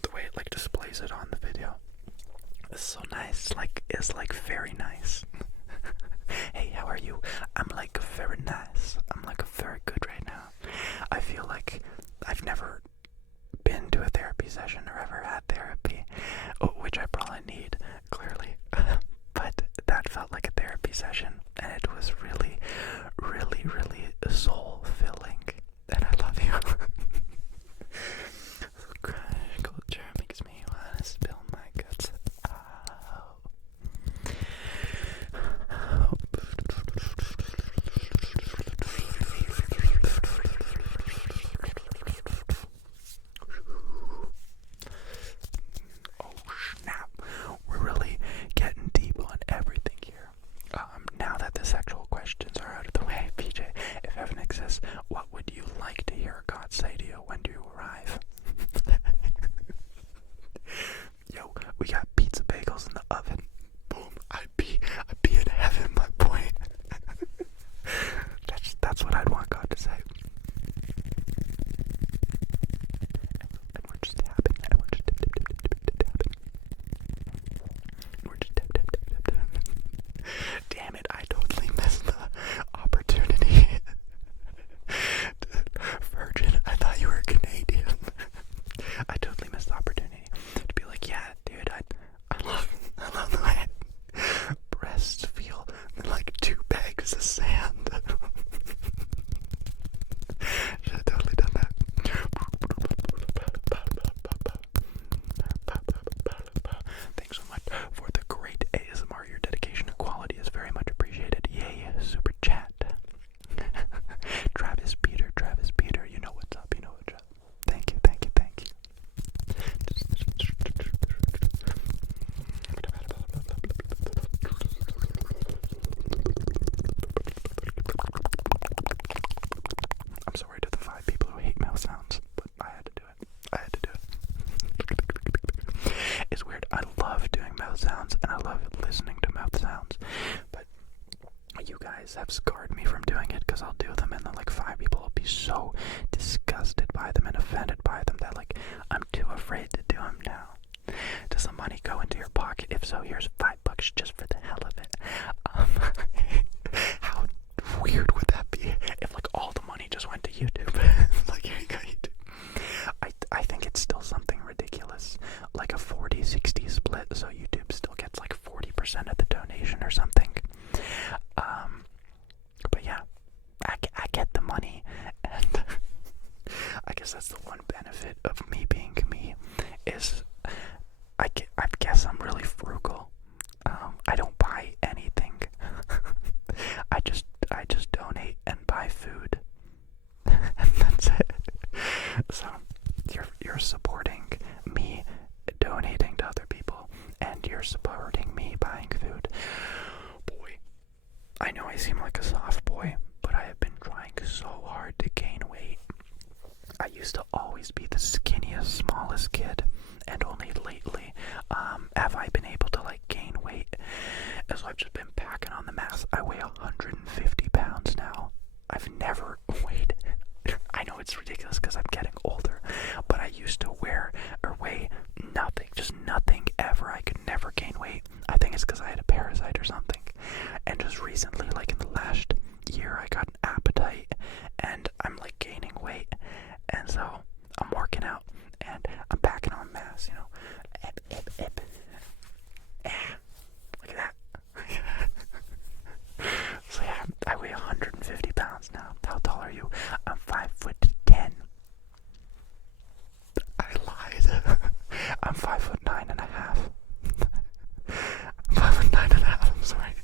the way it like displays it on the video, is so nice. Like, it's like very nice. Hey, how are you? I'm like very nice. I'm like very good right now. I feel like I've never been to a therapy session or ever had therapy, which I probably need, clearly. But that felt like a therapy session, and it was really, really, really soul-filling. And I love you. Crash culture makes me want to spill my guts out. Oh snap, we're really getting deep on everything here. Now that the sexual questions are out of the way, PJ, if heaven exists, what would you like to hear God say to you when you arrive? Yo, we got pizza bagels in the oven. Boom, I'd be in heaven, my boy. That's what I'd want God to say. And we're just tapping, and we're just tapping. We're just tap. Damn it, I totally missed the opportunity. Virgin, I thought you were Canadian. I totally missed the opportunity to be like, yeah, dude, I love the way breasts feel like 2 bags of sand. Should have totally done that. Thanks so much for the great ASMR. Your dedication to quality is very much appreciated. Yay, super chat. Travis Peter, you know what's up, you know what's up. Thank you. I'm sorry to the 5 people who hate mouth sounds, but I had to do it. It's weird. I love doing mouth sounds, and I love listening to mouth sounds, but you guys have scarred me from doing it, because I'll do them, and then like 5 people will be so disgusted by them and offended by them that like I'm too afraid to do them now. Does the money go into your pocket? If so, here's $5 just for the hell of it. How weird would that be if like all the money just went to YouTube? Like, here you go, YouTube. I think it's still something ridiculous, like a 40-60 split, so YouTube still gets like 40% of the donation or something. But yeah, I get the money, and I guess that's the one benefit of me being me, is I guess I'm really frugal. I don't buy anything. I just donate and buy food, and that's it. So you're supporting me donating to other people, and you're supporting me buying food. Boy, I know I seem like a soft boy, but I have been trying so hard to gain weight. I used to always be the skinniest, smallest kid, and only lately have I been able to like gain weight. And so I've just been packing on the mass. I weigh 150 pounds now. I've never weighed. I know it's ridiculous because I'm getting older, but I used to weigh nothing, just nothing ever. I could never gain weight. I think it's because I had a parasite or something. And just recently, like in the last year, I got an appetite, and I'm like gaining weight. And so I'm working out, and I'm packing on mass, you know. Look at that. So yeah, I weigh 150 pounds now. How tall are you? I'm 5'10". I lied. I'm 5'9.5". I'm 5'9.5", I'm sorry.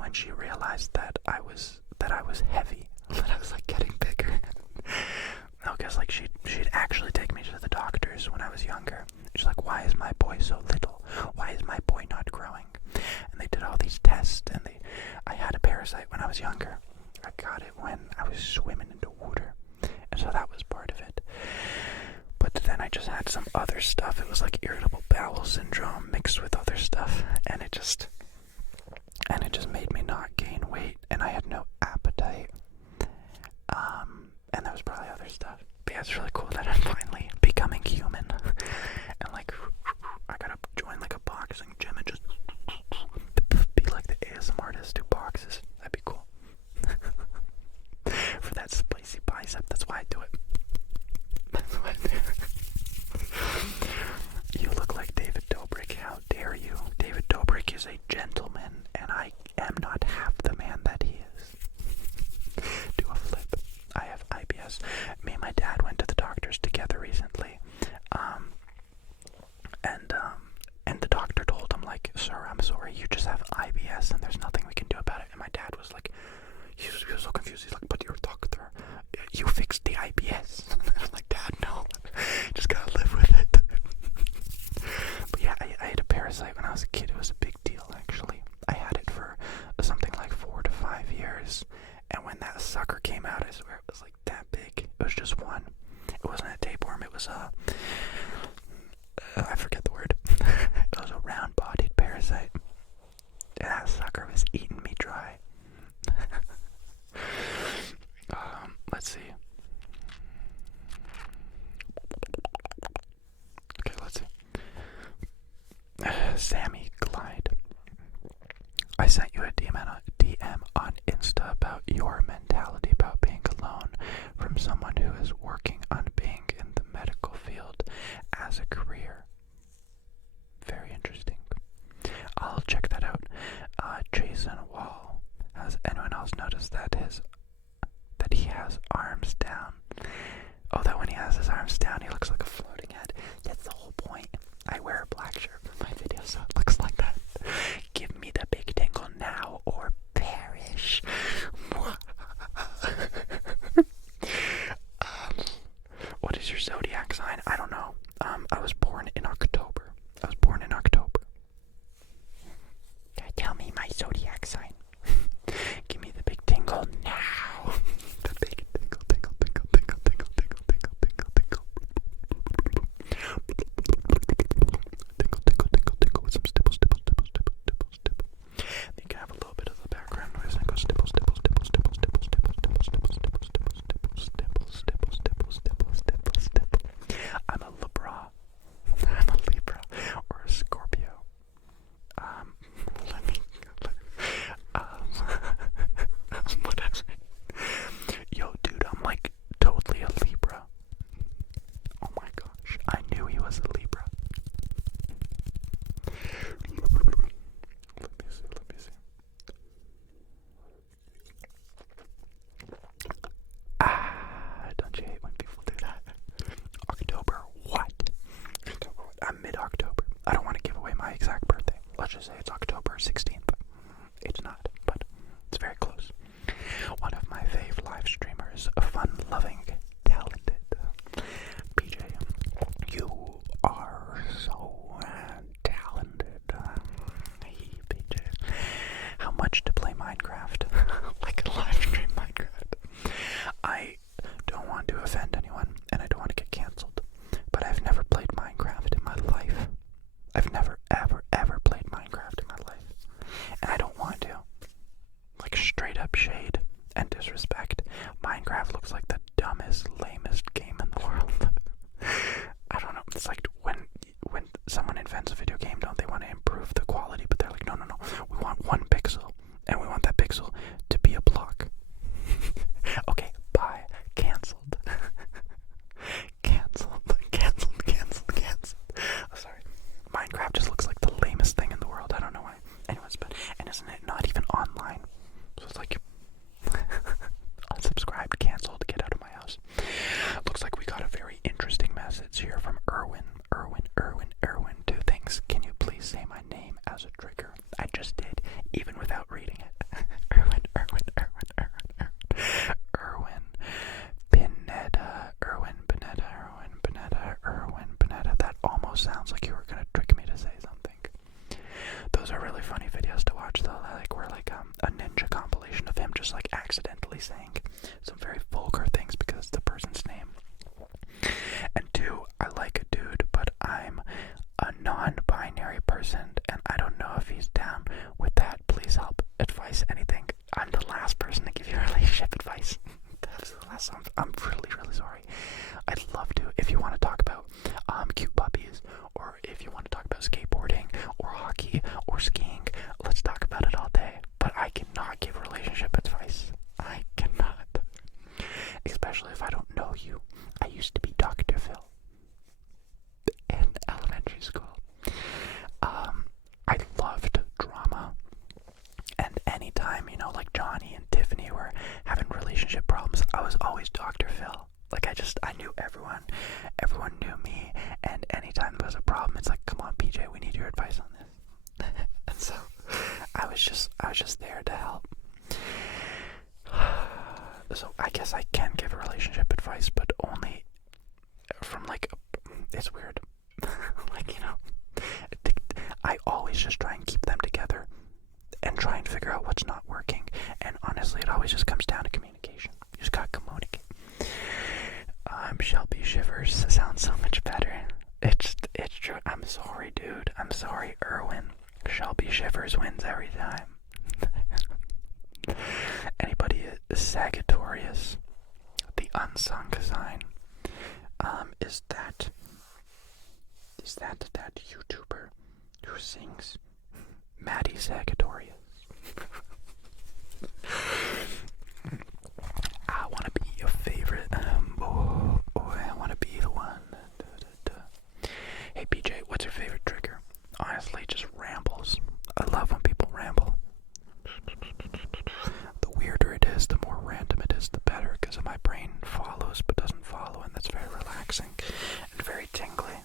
when she realized that I was heavy, that I was like getting bigger. No, because like she'd actually take me to the doctors when I was younger. She's like, why is my boy so little? Why is my boy not growing? And they did all these tests, and I had a parasite when I was younger. I got it when I was swimming into water, and so that was part of it. But then I just had some other stuff. It was like irritable bowel syndrome mixed with other stuff, and it just made me not gain weight, and I had no appetite. And there was probably other stuff. But yeah, it's really cool that I'm finally becoming human. And like, I gotta join like a boxing gym and just be like the ASM artist who boxes. That'd be cool. For that spicy bicep, that's why I do it. That's why I do it. You look like David Dobrik, how dare you? David Dobrik is a gentleman, and I am not half the man that he is. Do a flip. I have IBS. Me and my dad went to the doctors together recently. And the doctor told him, like, sir, I'm sorry, you just have IBS and there's nothing we can do about it. And my dad was like, he was so confused. He's like, but your doctor, you fixed the IBS. I was like, Dad, no, just gotta live with it. But yeah, I had a parasite when I was a kid. It was a big deal, actually. I had it for something like 4 to 5 years. And when that sucker came out, I swear it was like that big. It was just one. It wasn't a tapeworm. It was I forget the word. It was a round-bodied parasite. And that sucker was eating me dry. Let's see. Okay, let's see. Sammy Glide. I sent you a DM on Insta about your mentality about being alone from someone who is working on being in the medical field as a career. Very interesting. I'll check that out. Jason Wall. Has anyone else noticed that he has arms down? Oh, that when he has his arms down, he looks like a floating head. That's the whole point. I wear a black shirt for my video, so it looks like that. Give me the big tingle now or perish. What is your zodiac sign? I don't know. I was born in October. Tell me my zodiac sign. Give me the big tingle now. The big tingle. advice, anything, I'm the last person to give you relationship advice. That's the last time. I'm really, really sorry. I'd love to, if you want to talk about cute puppies, or if you want to talk about skateboarding, or hockey, or skiing, let's talk about it all day. But I cannot give relationship advice. I cannot. Especially if I don't know you. I used to be Dr. Phil in elementary school. I loved drama. And anytime, you know, like Johnny and Tiffany were having relationship problems, I was always Dr. Phil. Like, I knew everyone. Everyone knew me. And anytime there was a problem, it's like, come on, PJ, we need your advice on this. And so, I was just there to help. So, I guess I can give relationship advice, but only from, like, it's weird. Like, you know, I always just try and keep them together and try and figure out what's not working. And honestly, it always just comes down to communication. You just gotta communicate. Shelby Shivers sounds so much better. It's true. I'm sorry, dude. I'm sorry, Erwin. Shelby Shivers wins every time. Anybody Sagittarius, the unsung sign, is that YouTuber who sings Maddie Sagittarius. I want to be your favorite. I want to be the one. Hey PJ, what's your favorite trigger? Honestly, just rambles. I love when people ramble. The weirder it is, the more random it is, the better, because my brain follows but doesn't follow, and that's very relaxing and very tingly.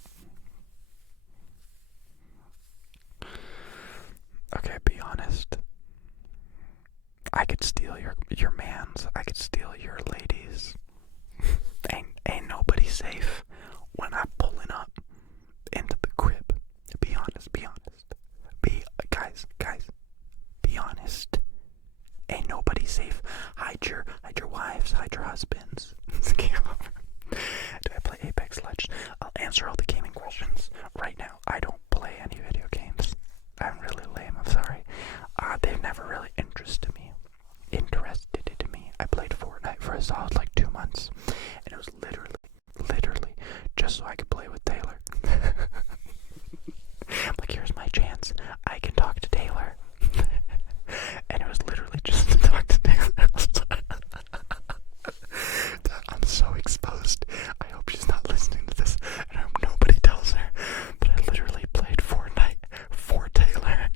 Okay, be honest. I could steal your mans. I could steal your ladies. Ain't nobody safe when I'm pulling up into the crib. Be honest. Guys. Be honest. Ain't nobody safe. Hide your wives. Hide your husbands. Do I play Apex Legends? I'll answer all the gaming questions right now. I don't play any video games. I'm really lame. I'm sorry. They've never really interested me. I played Fortnite for a solid like 2 months, and it was literally just so I could play with Taylor. Like, here's my chance. I can talk to Taylor. And it was literally just to talk to Taylor. I'm so exposed. I hope she's not listening to this, and I hope nobody tells her. But I literally played Fortnite for Taylor.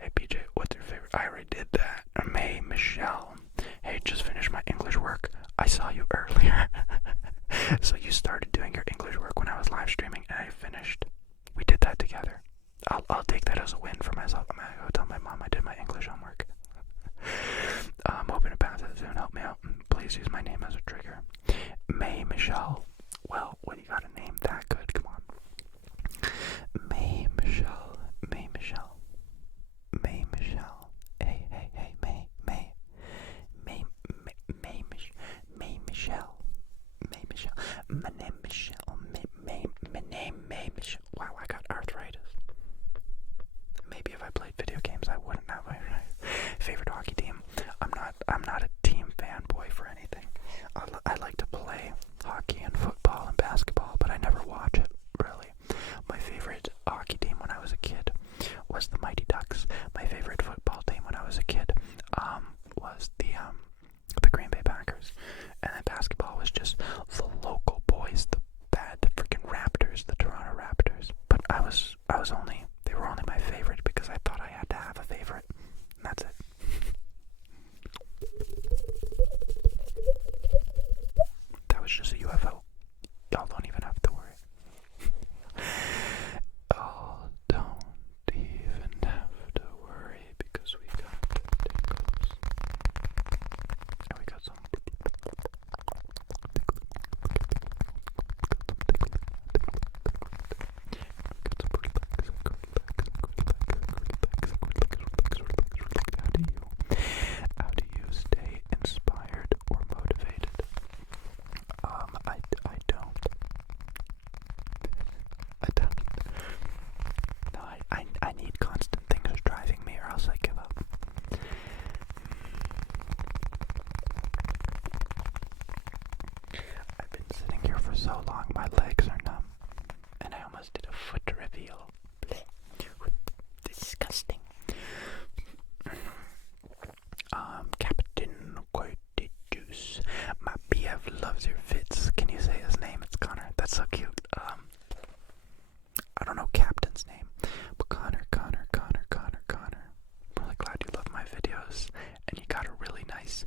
Hey PJ, what's your favorite? I already did that. May Michelle. Hey, just finished my English work. I saw you earlier. So you started doing your English work when I was live streaming, and I finished. We did that together. I'll take that as a win for myself. I'm gonna go tell my mom I did my English homework. I'm hoping to pass it soon. Help me out. Please use my name as a trigger. May Michelle. Well, when you got a name that good, come on. May Michelle. May Michelle. May Michelle. Hey, May Michelle. May Michelle. My name Michelle. My name May Michelle. Wow, I got arthritis. Maybe if I played video games, I wouldn't have my favorite hockey team. I'm not a team fanboy for anything. I like to play hockey and football and basketball, but I never watch it, really. My favorite hockey team when I was a kid was the Mighty Ducks. My favorite football team when I was a kid was the Green Bay Packers. And then basketball was just the local boys, the freaking Raptors, the Toronto Raptors. But they were only my favorite because I thought I had to have a favorite. And that's it. That was just a UFO. Y'all don't even have to worry. Oh, don't even reveal. Blech. Disgusting. Captain Quoted Juice. My BF loves your fits. Can you say his name? It's Connor. That's so cute. I don't know Captain's name, but Connor. I'm really glad you love my videos, and you got a really nice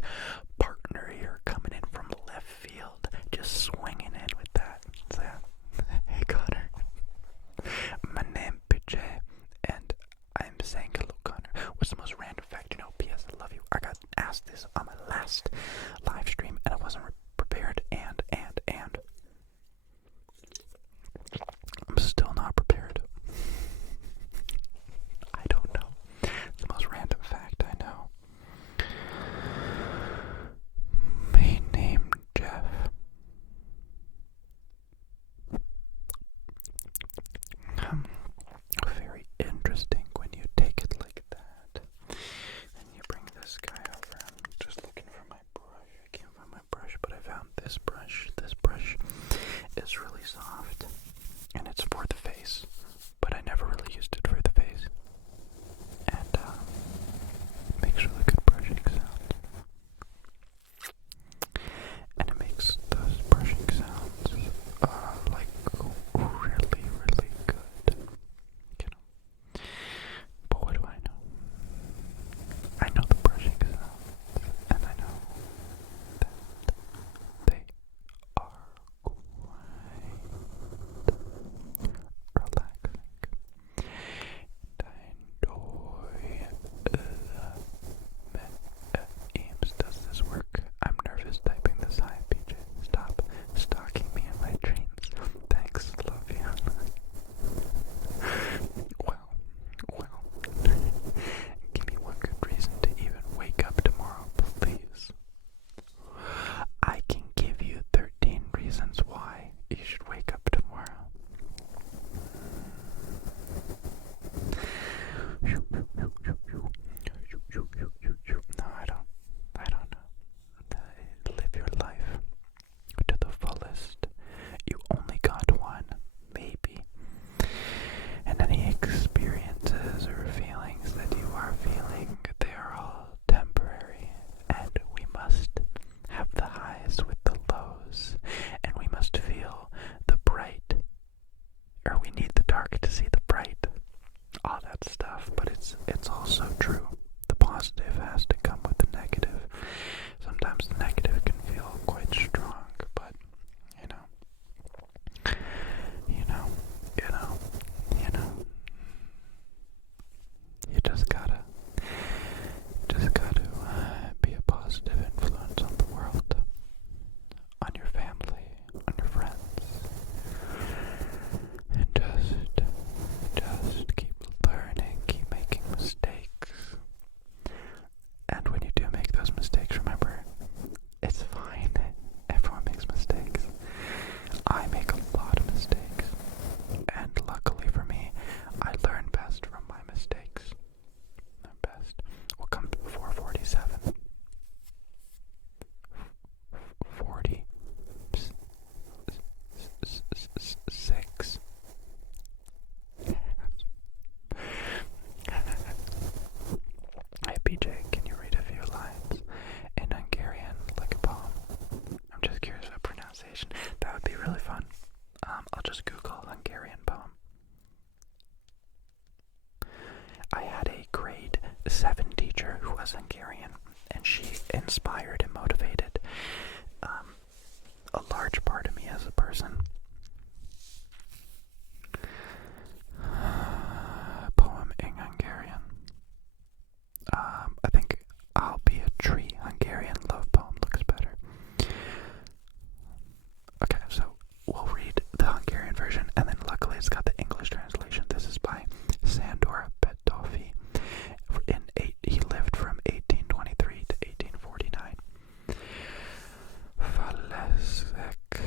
partner here coming in from left field, just swinging in with that. So yeah. Hey Connor. My name PJ, and I'm saying hello Connor. What's the most random fact you know? P.S. I love you. I got asked this on my last live stream, and I wasn't prepared, and I'm still not prepared. I don't know. It's the most random fact I know. My name Jeff. Very interesting when you take it like that. And you bring this guy over. I'm just looking for my brush. I can't find my brush, but I found this brush. This brush is really soft, and it's for the face, but I never really used it for the face. And makes really good brushing sounds. And it makes those brushing sounds like really, really good. You know. But what do I know? I know the brushing sounds, and I know that they are quite relaxing. And I enjoy Eames, does this work? I'm nervous typing this. Hi, PJ. Stop stalking me in my dreams. Thanks, love you. Well. Give me one good reason to even wake up tomorrow, please. I can give you 13 reasons why you should wake up tomorrow. No, I don't know. Live your life to the fullest. You only got one, maybe. And any experiences or feelings that you are feeling, they are all temporary. And we must have the highs with the lows. And we must feel the bright. Or we need the dark to see the bright. All that stuff, but it's also true. The positive has to come with the negative. Sometimes the negative can feel quite strong, but you just gotta be a positive influence on the world, on your family, on your friends, and just keep learning, keep making mistakes. And when you do make those mistakes, remember, it's fine. Everyone makes mistakes. I make a lot of mistakes. And luckily for me, I learn best from my mistakes. Best. What comes before 47? 46. Hey PJ, can you read a few lines in Hungarian like a poem? I'm just curious about pronunciation. That would be really fun. I'll just Google Hungarian poem. I had a grade 7 teacher who was Hungarian, and she inspired and motivated a large part of me as a person. Poem in Hungarian. I think I'll Be a Tree. Hungarian love poem looks better. Okay, so we'll read the Hungarian version, and then luckily it's got the English translation. This is by Sandor Petőfi. He lived from 1823 to 1849. Faleszek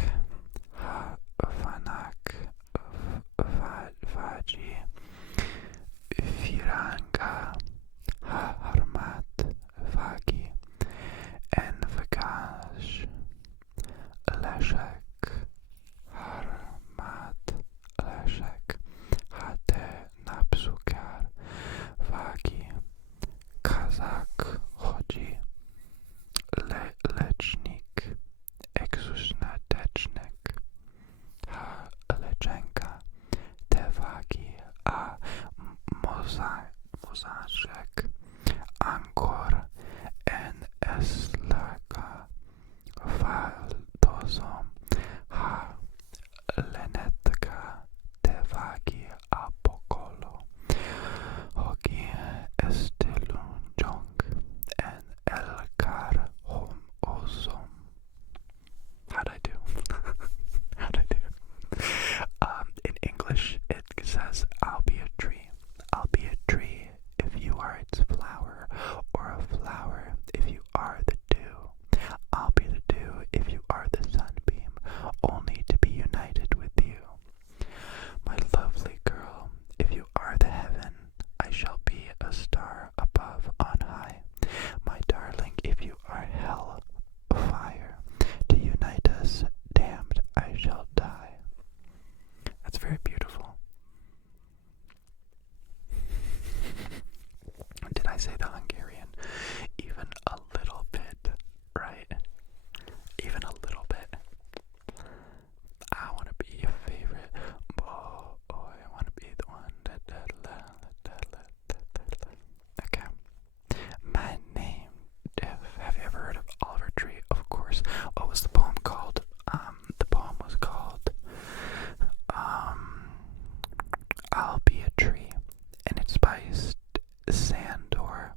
mosaic ancora en eslaga faltosom ha lenetka tevagi apokolo hoki estelunjong en elkar hom osom. How'd I do? How'd I do? In English, it says, I'll be a tree. I'll be a tree if you are its flower, or a flower if you are the dew. I'll be the dew if you are the sunbeam, only to be united with you. My lovely girl, if you are the heaven, I shall be a star above on high. My darling, if you are hell, fire, to unite us, damned, I shall die. That's very beautiful. Did I say the Hungarian? Even a little bit, right? Even a little bit. I want to be your favorite boy. I want to be the one. Okay. My name, have you ever heard of Oliver Tree? Of course. What was the poem called? The poem was called I'll Be a Tree, and it's by Sandor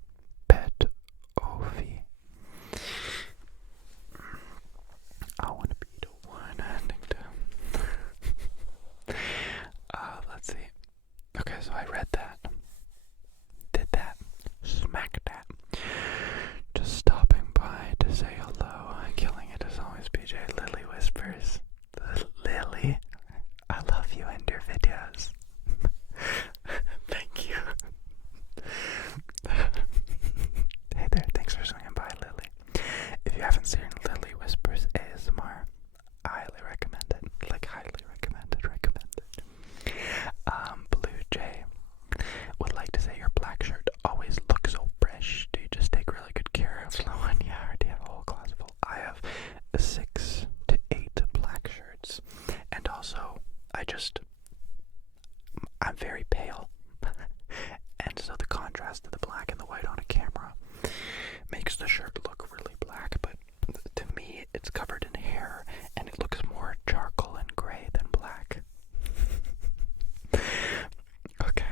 Pet-Ovi. I want to be the one. I think let's see. Okay, so I read that, did that, smacked that. Just stopping by to say hello. Killing it as always, PJ. Lily Whispers. Lily, I love you and your videos. Thank you. Hey there, thanks for swinging by, Lily. If you haven't seen Lily Whispers ASMR, I highly recommend it. Like, highly recommend it. Blue Jay would like to say your black shirt always looks so fresh. Do you just take really good care of one? Yeah, or do you have a whole closet full? I have 6 to 8 black shirts. And also, I'm very pale. And so the contrast of the black and the white on a camera makes the shirt look really black, but to me it's covered in hair and it looks more charcoal and gray than black. Okay.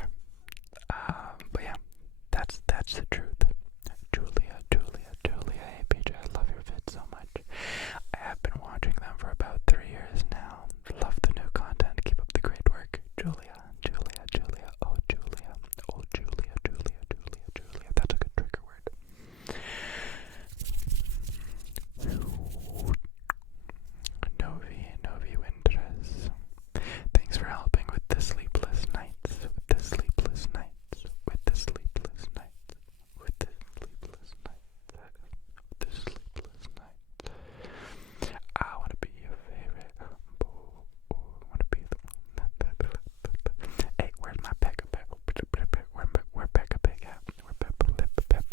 But yeah, that's the truth. Julia, hey PJ, I love your vids so much. I have been watching them for about 3 years now. Love the new content. Keep up the great work. Julia. Oh, Julia. That's a good trigger word. Novi Winters. Thanks for helping with the sleepless nights. I want to be your favorite. I want to be the one. Hey, where's my Pekka Pig? Where Pekka Pig at? Where Peppa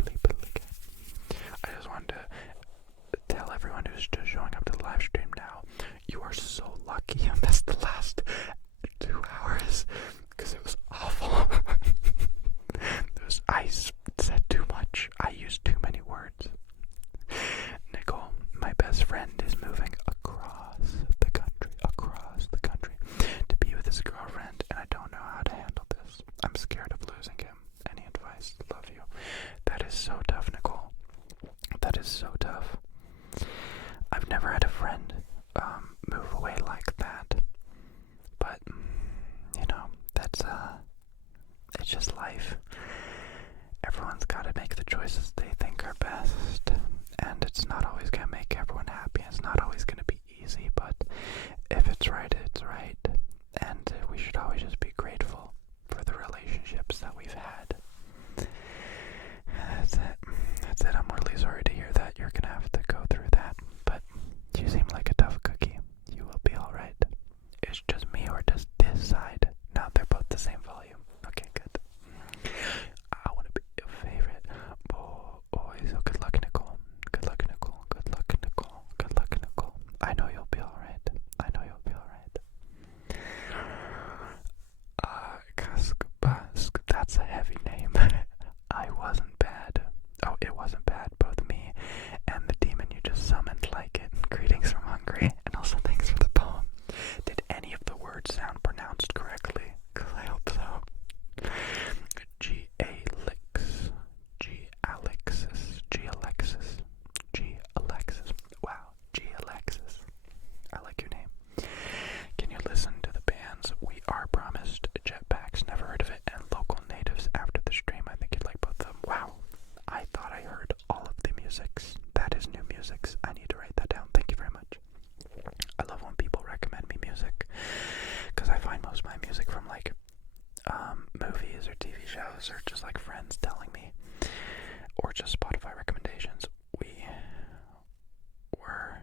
Pig at? I just wanted to tell everyone who's just showing up to the live stream now, you are so lucky you missed the last 2 hours, because it was awful. I said too much. I used too many words. Nicole, my best friend, is moving across the country to be with his girlfriend, and I don't know how to handle this. I'm scared of losing him. Any advice? Love you. That is so tough, Nicole. That is so tough. I've never had a friend move away like that, but that's it's just life. Everyone's got to make the choices they think are best, and it's not always going to make everyone happy. It's not always going to be easy, but if it's right, it's right, and we should always just be grateful for the relationships that we've had. That's it. I'm really sorry to hear that you're going to have to go through that, but you seem like a tough cookie. You will be alright. It's just me, or does this side? No, they're both the same volume. Okay, good. I want to be your favorite boy. So good luck, Nicole. I know you'll be alright. this are just like friends telling me, or just Spotify recommendations. We were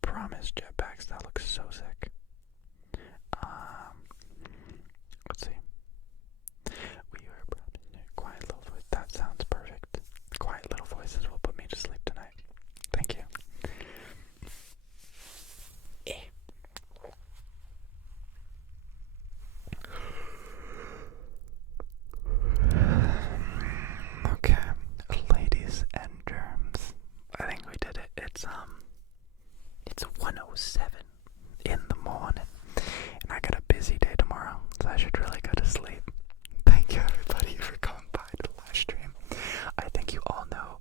promised jetpacks. That looks so sick. Let's see. We were promised quiet little voice. That sounds perfect. Quiet little voices will put me to sleep tonight. Thank you. Okay, ladies and germs. I think we did it. It's 1:07 in the morning, and I got a busy day tomorrow, so I should really go to sleep. Thank you everybody for coming by to the live stream. I think you all know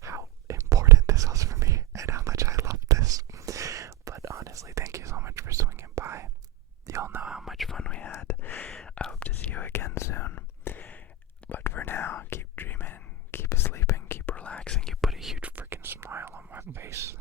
how important this was for me and how much I love this. But honestly, thank you so much for swinging by. Y'all know how much fun we had. I hope to see you again soon. But for now, keep dreaming, keep sleeping, keep relaxing. You put a huge freaking smile on my face.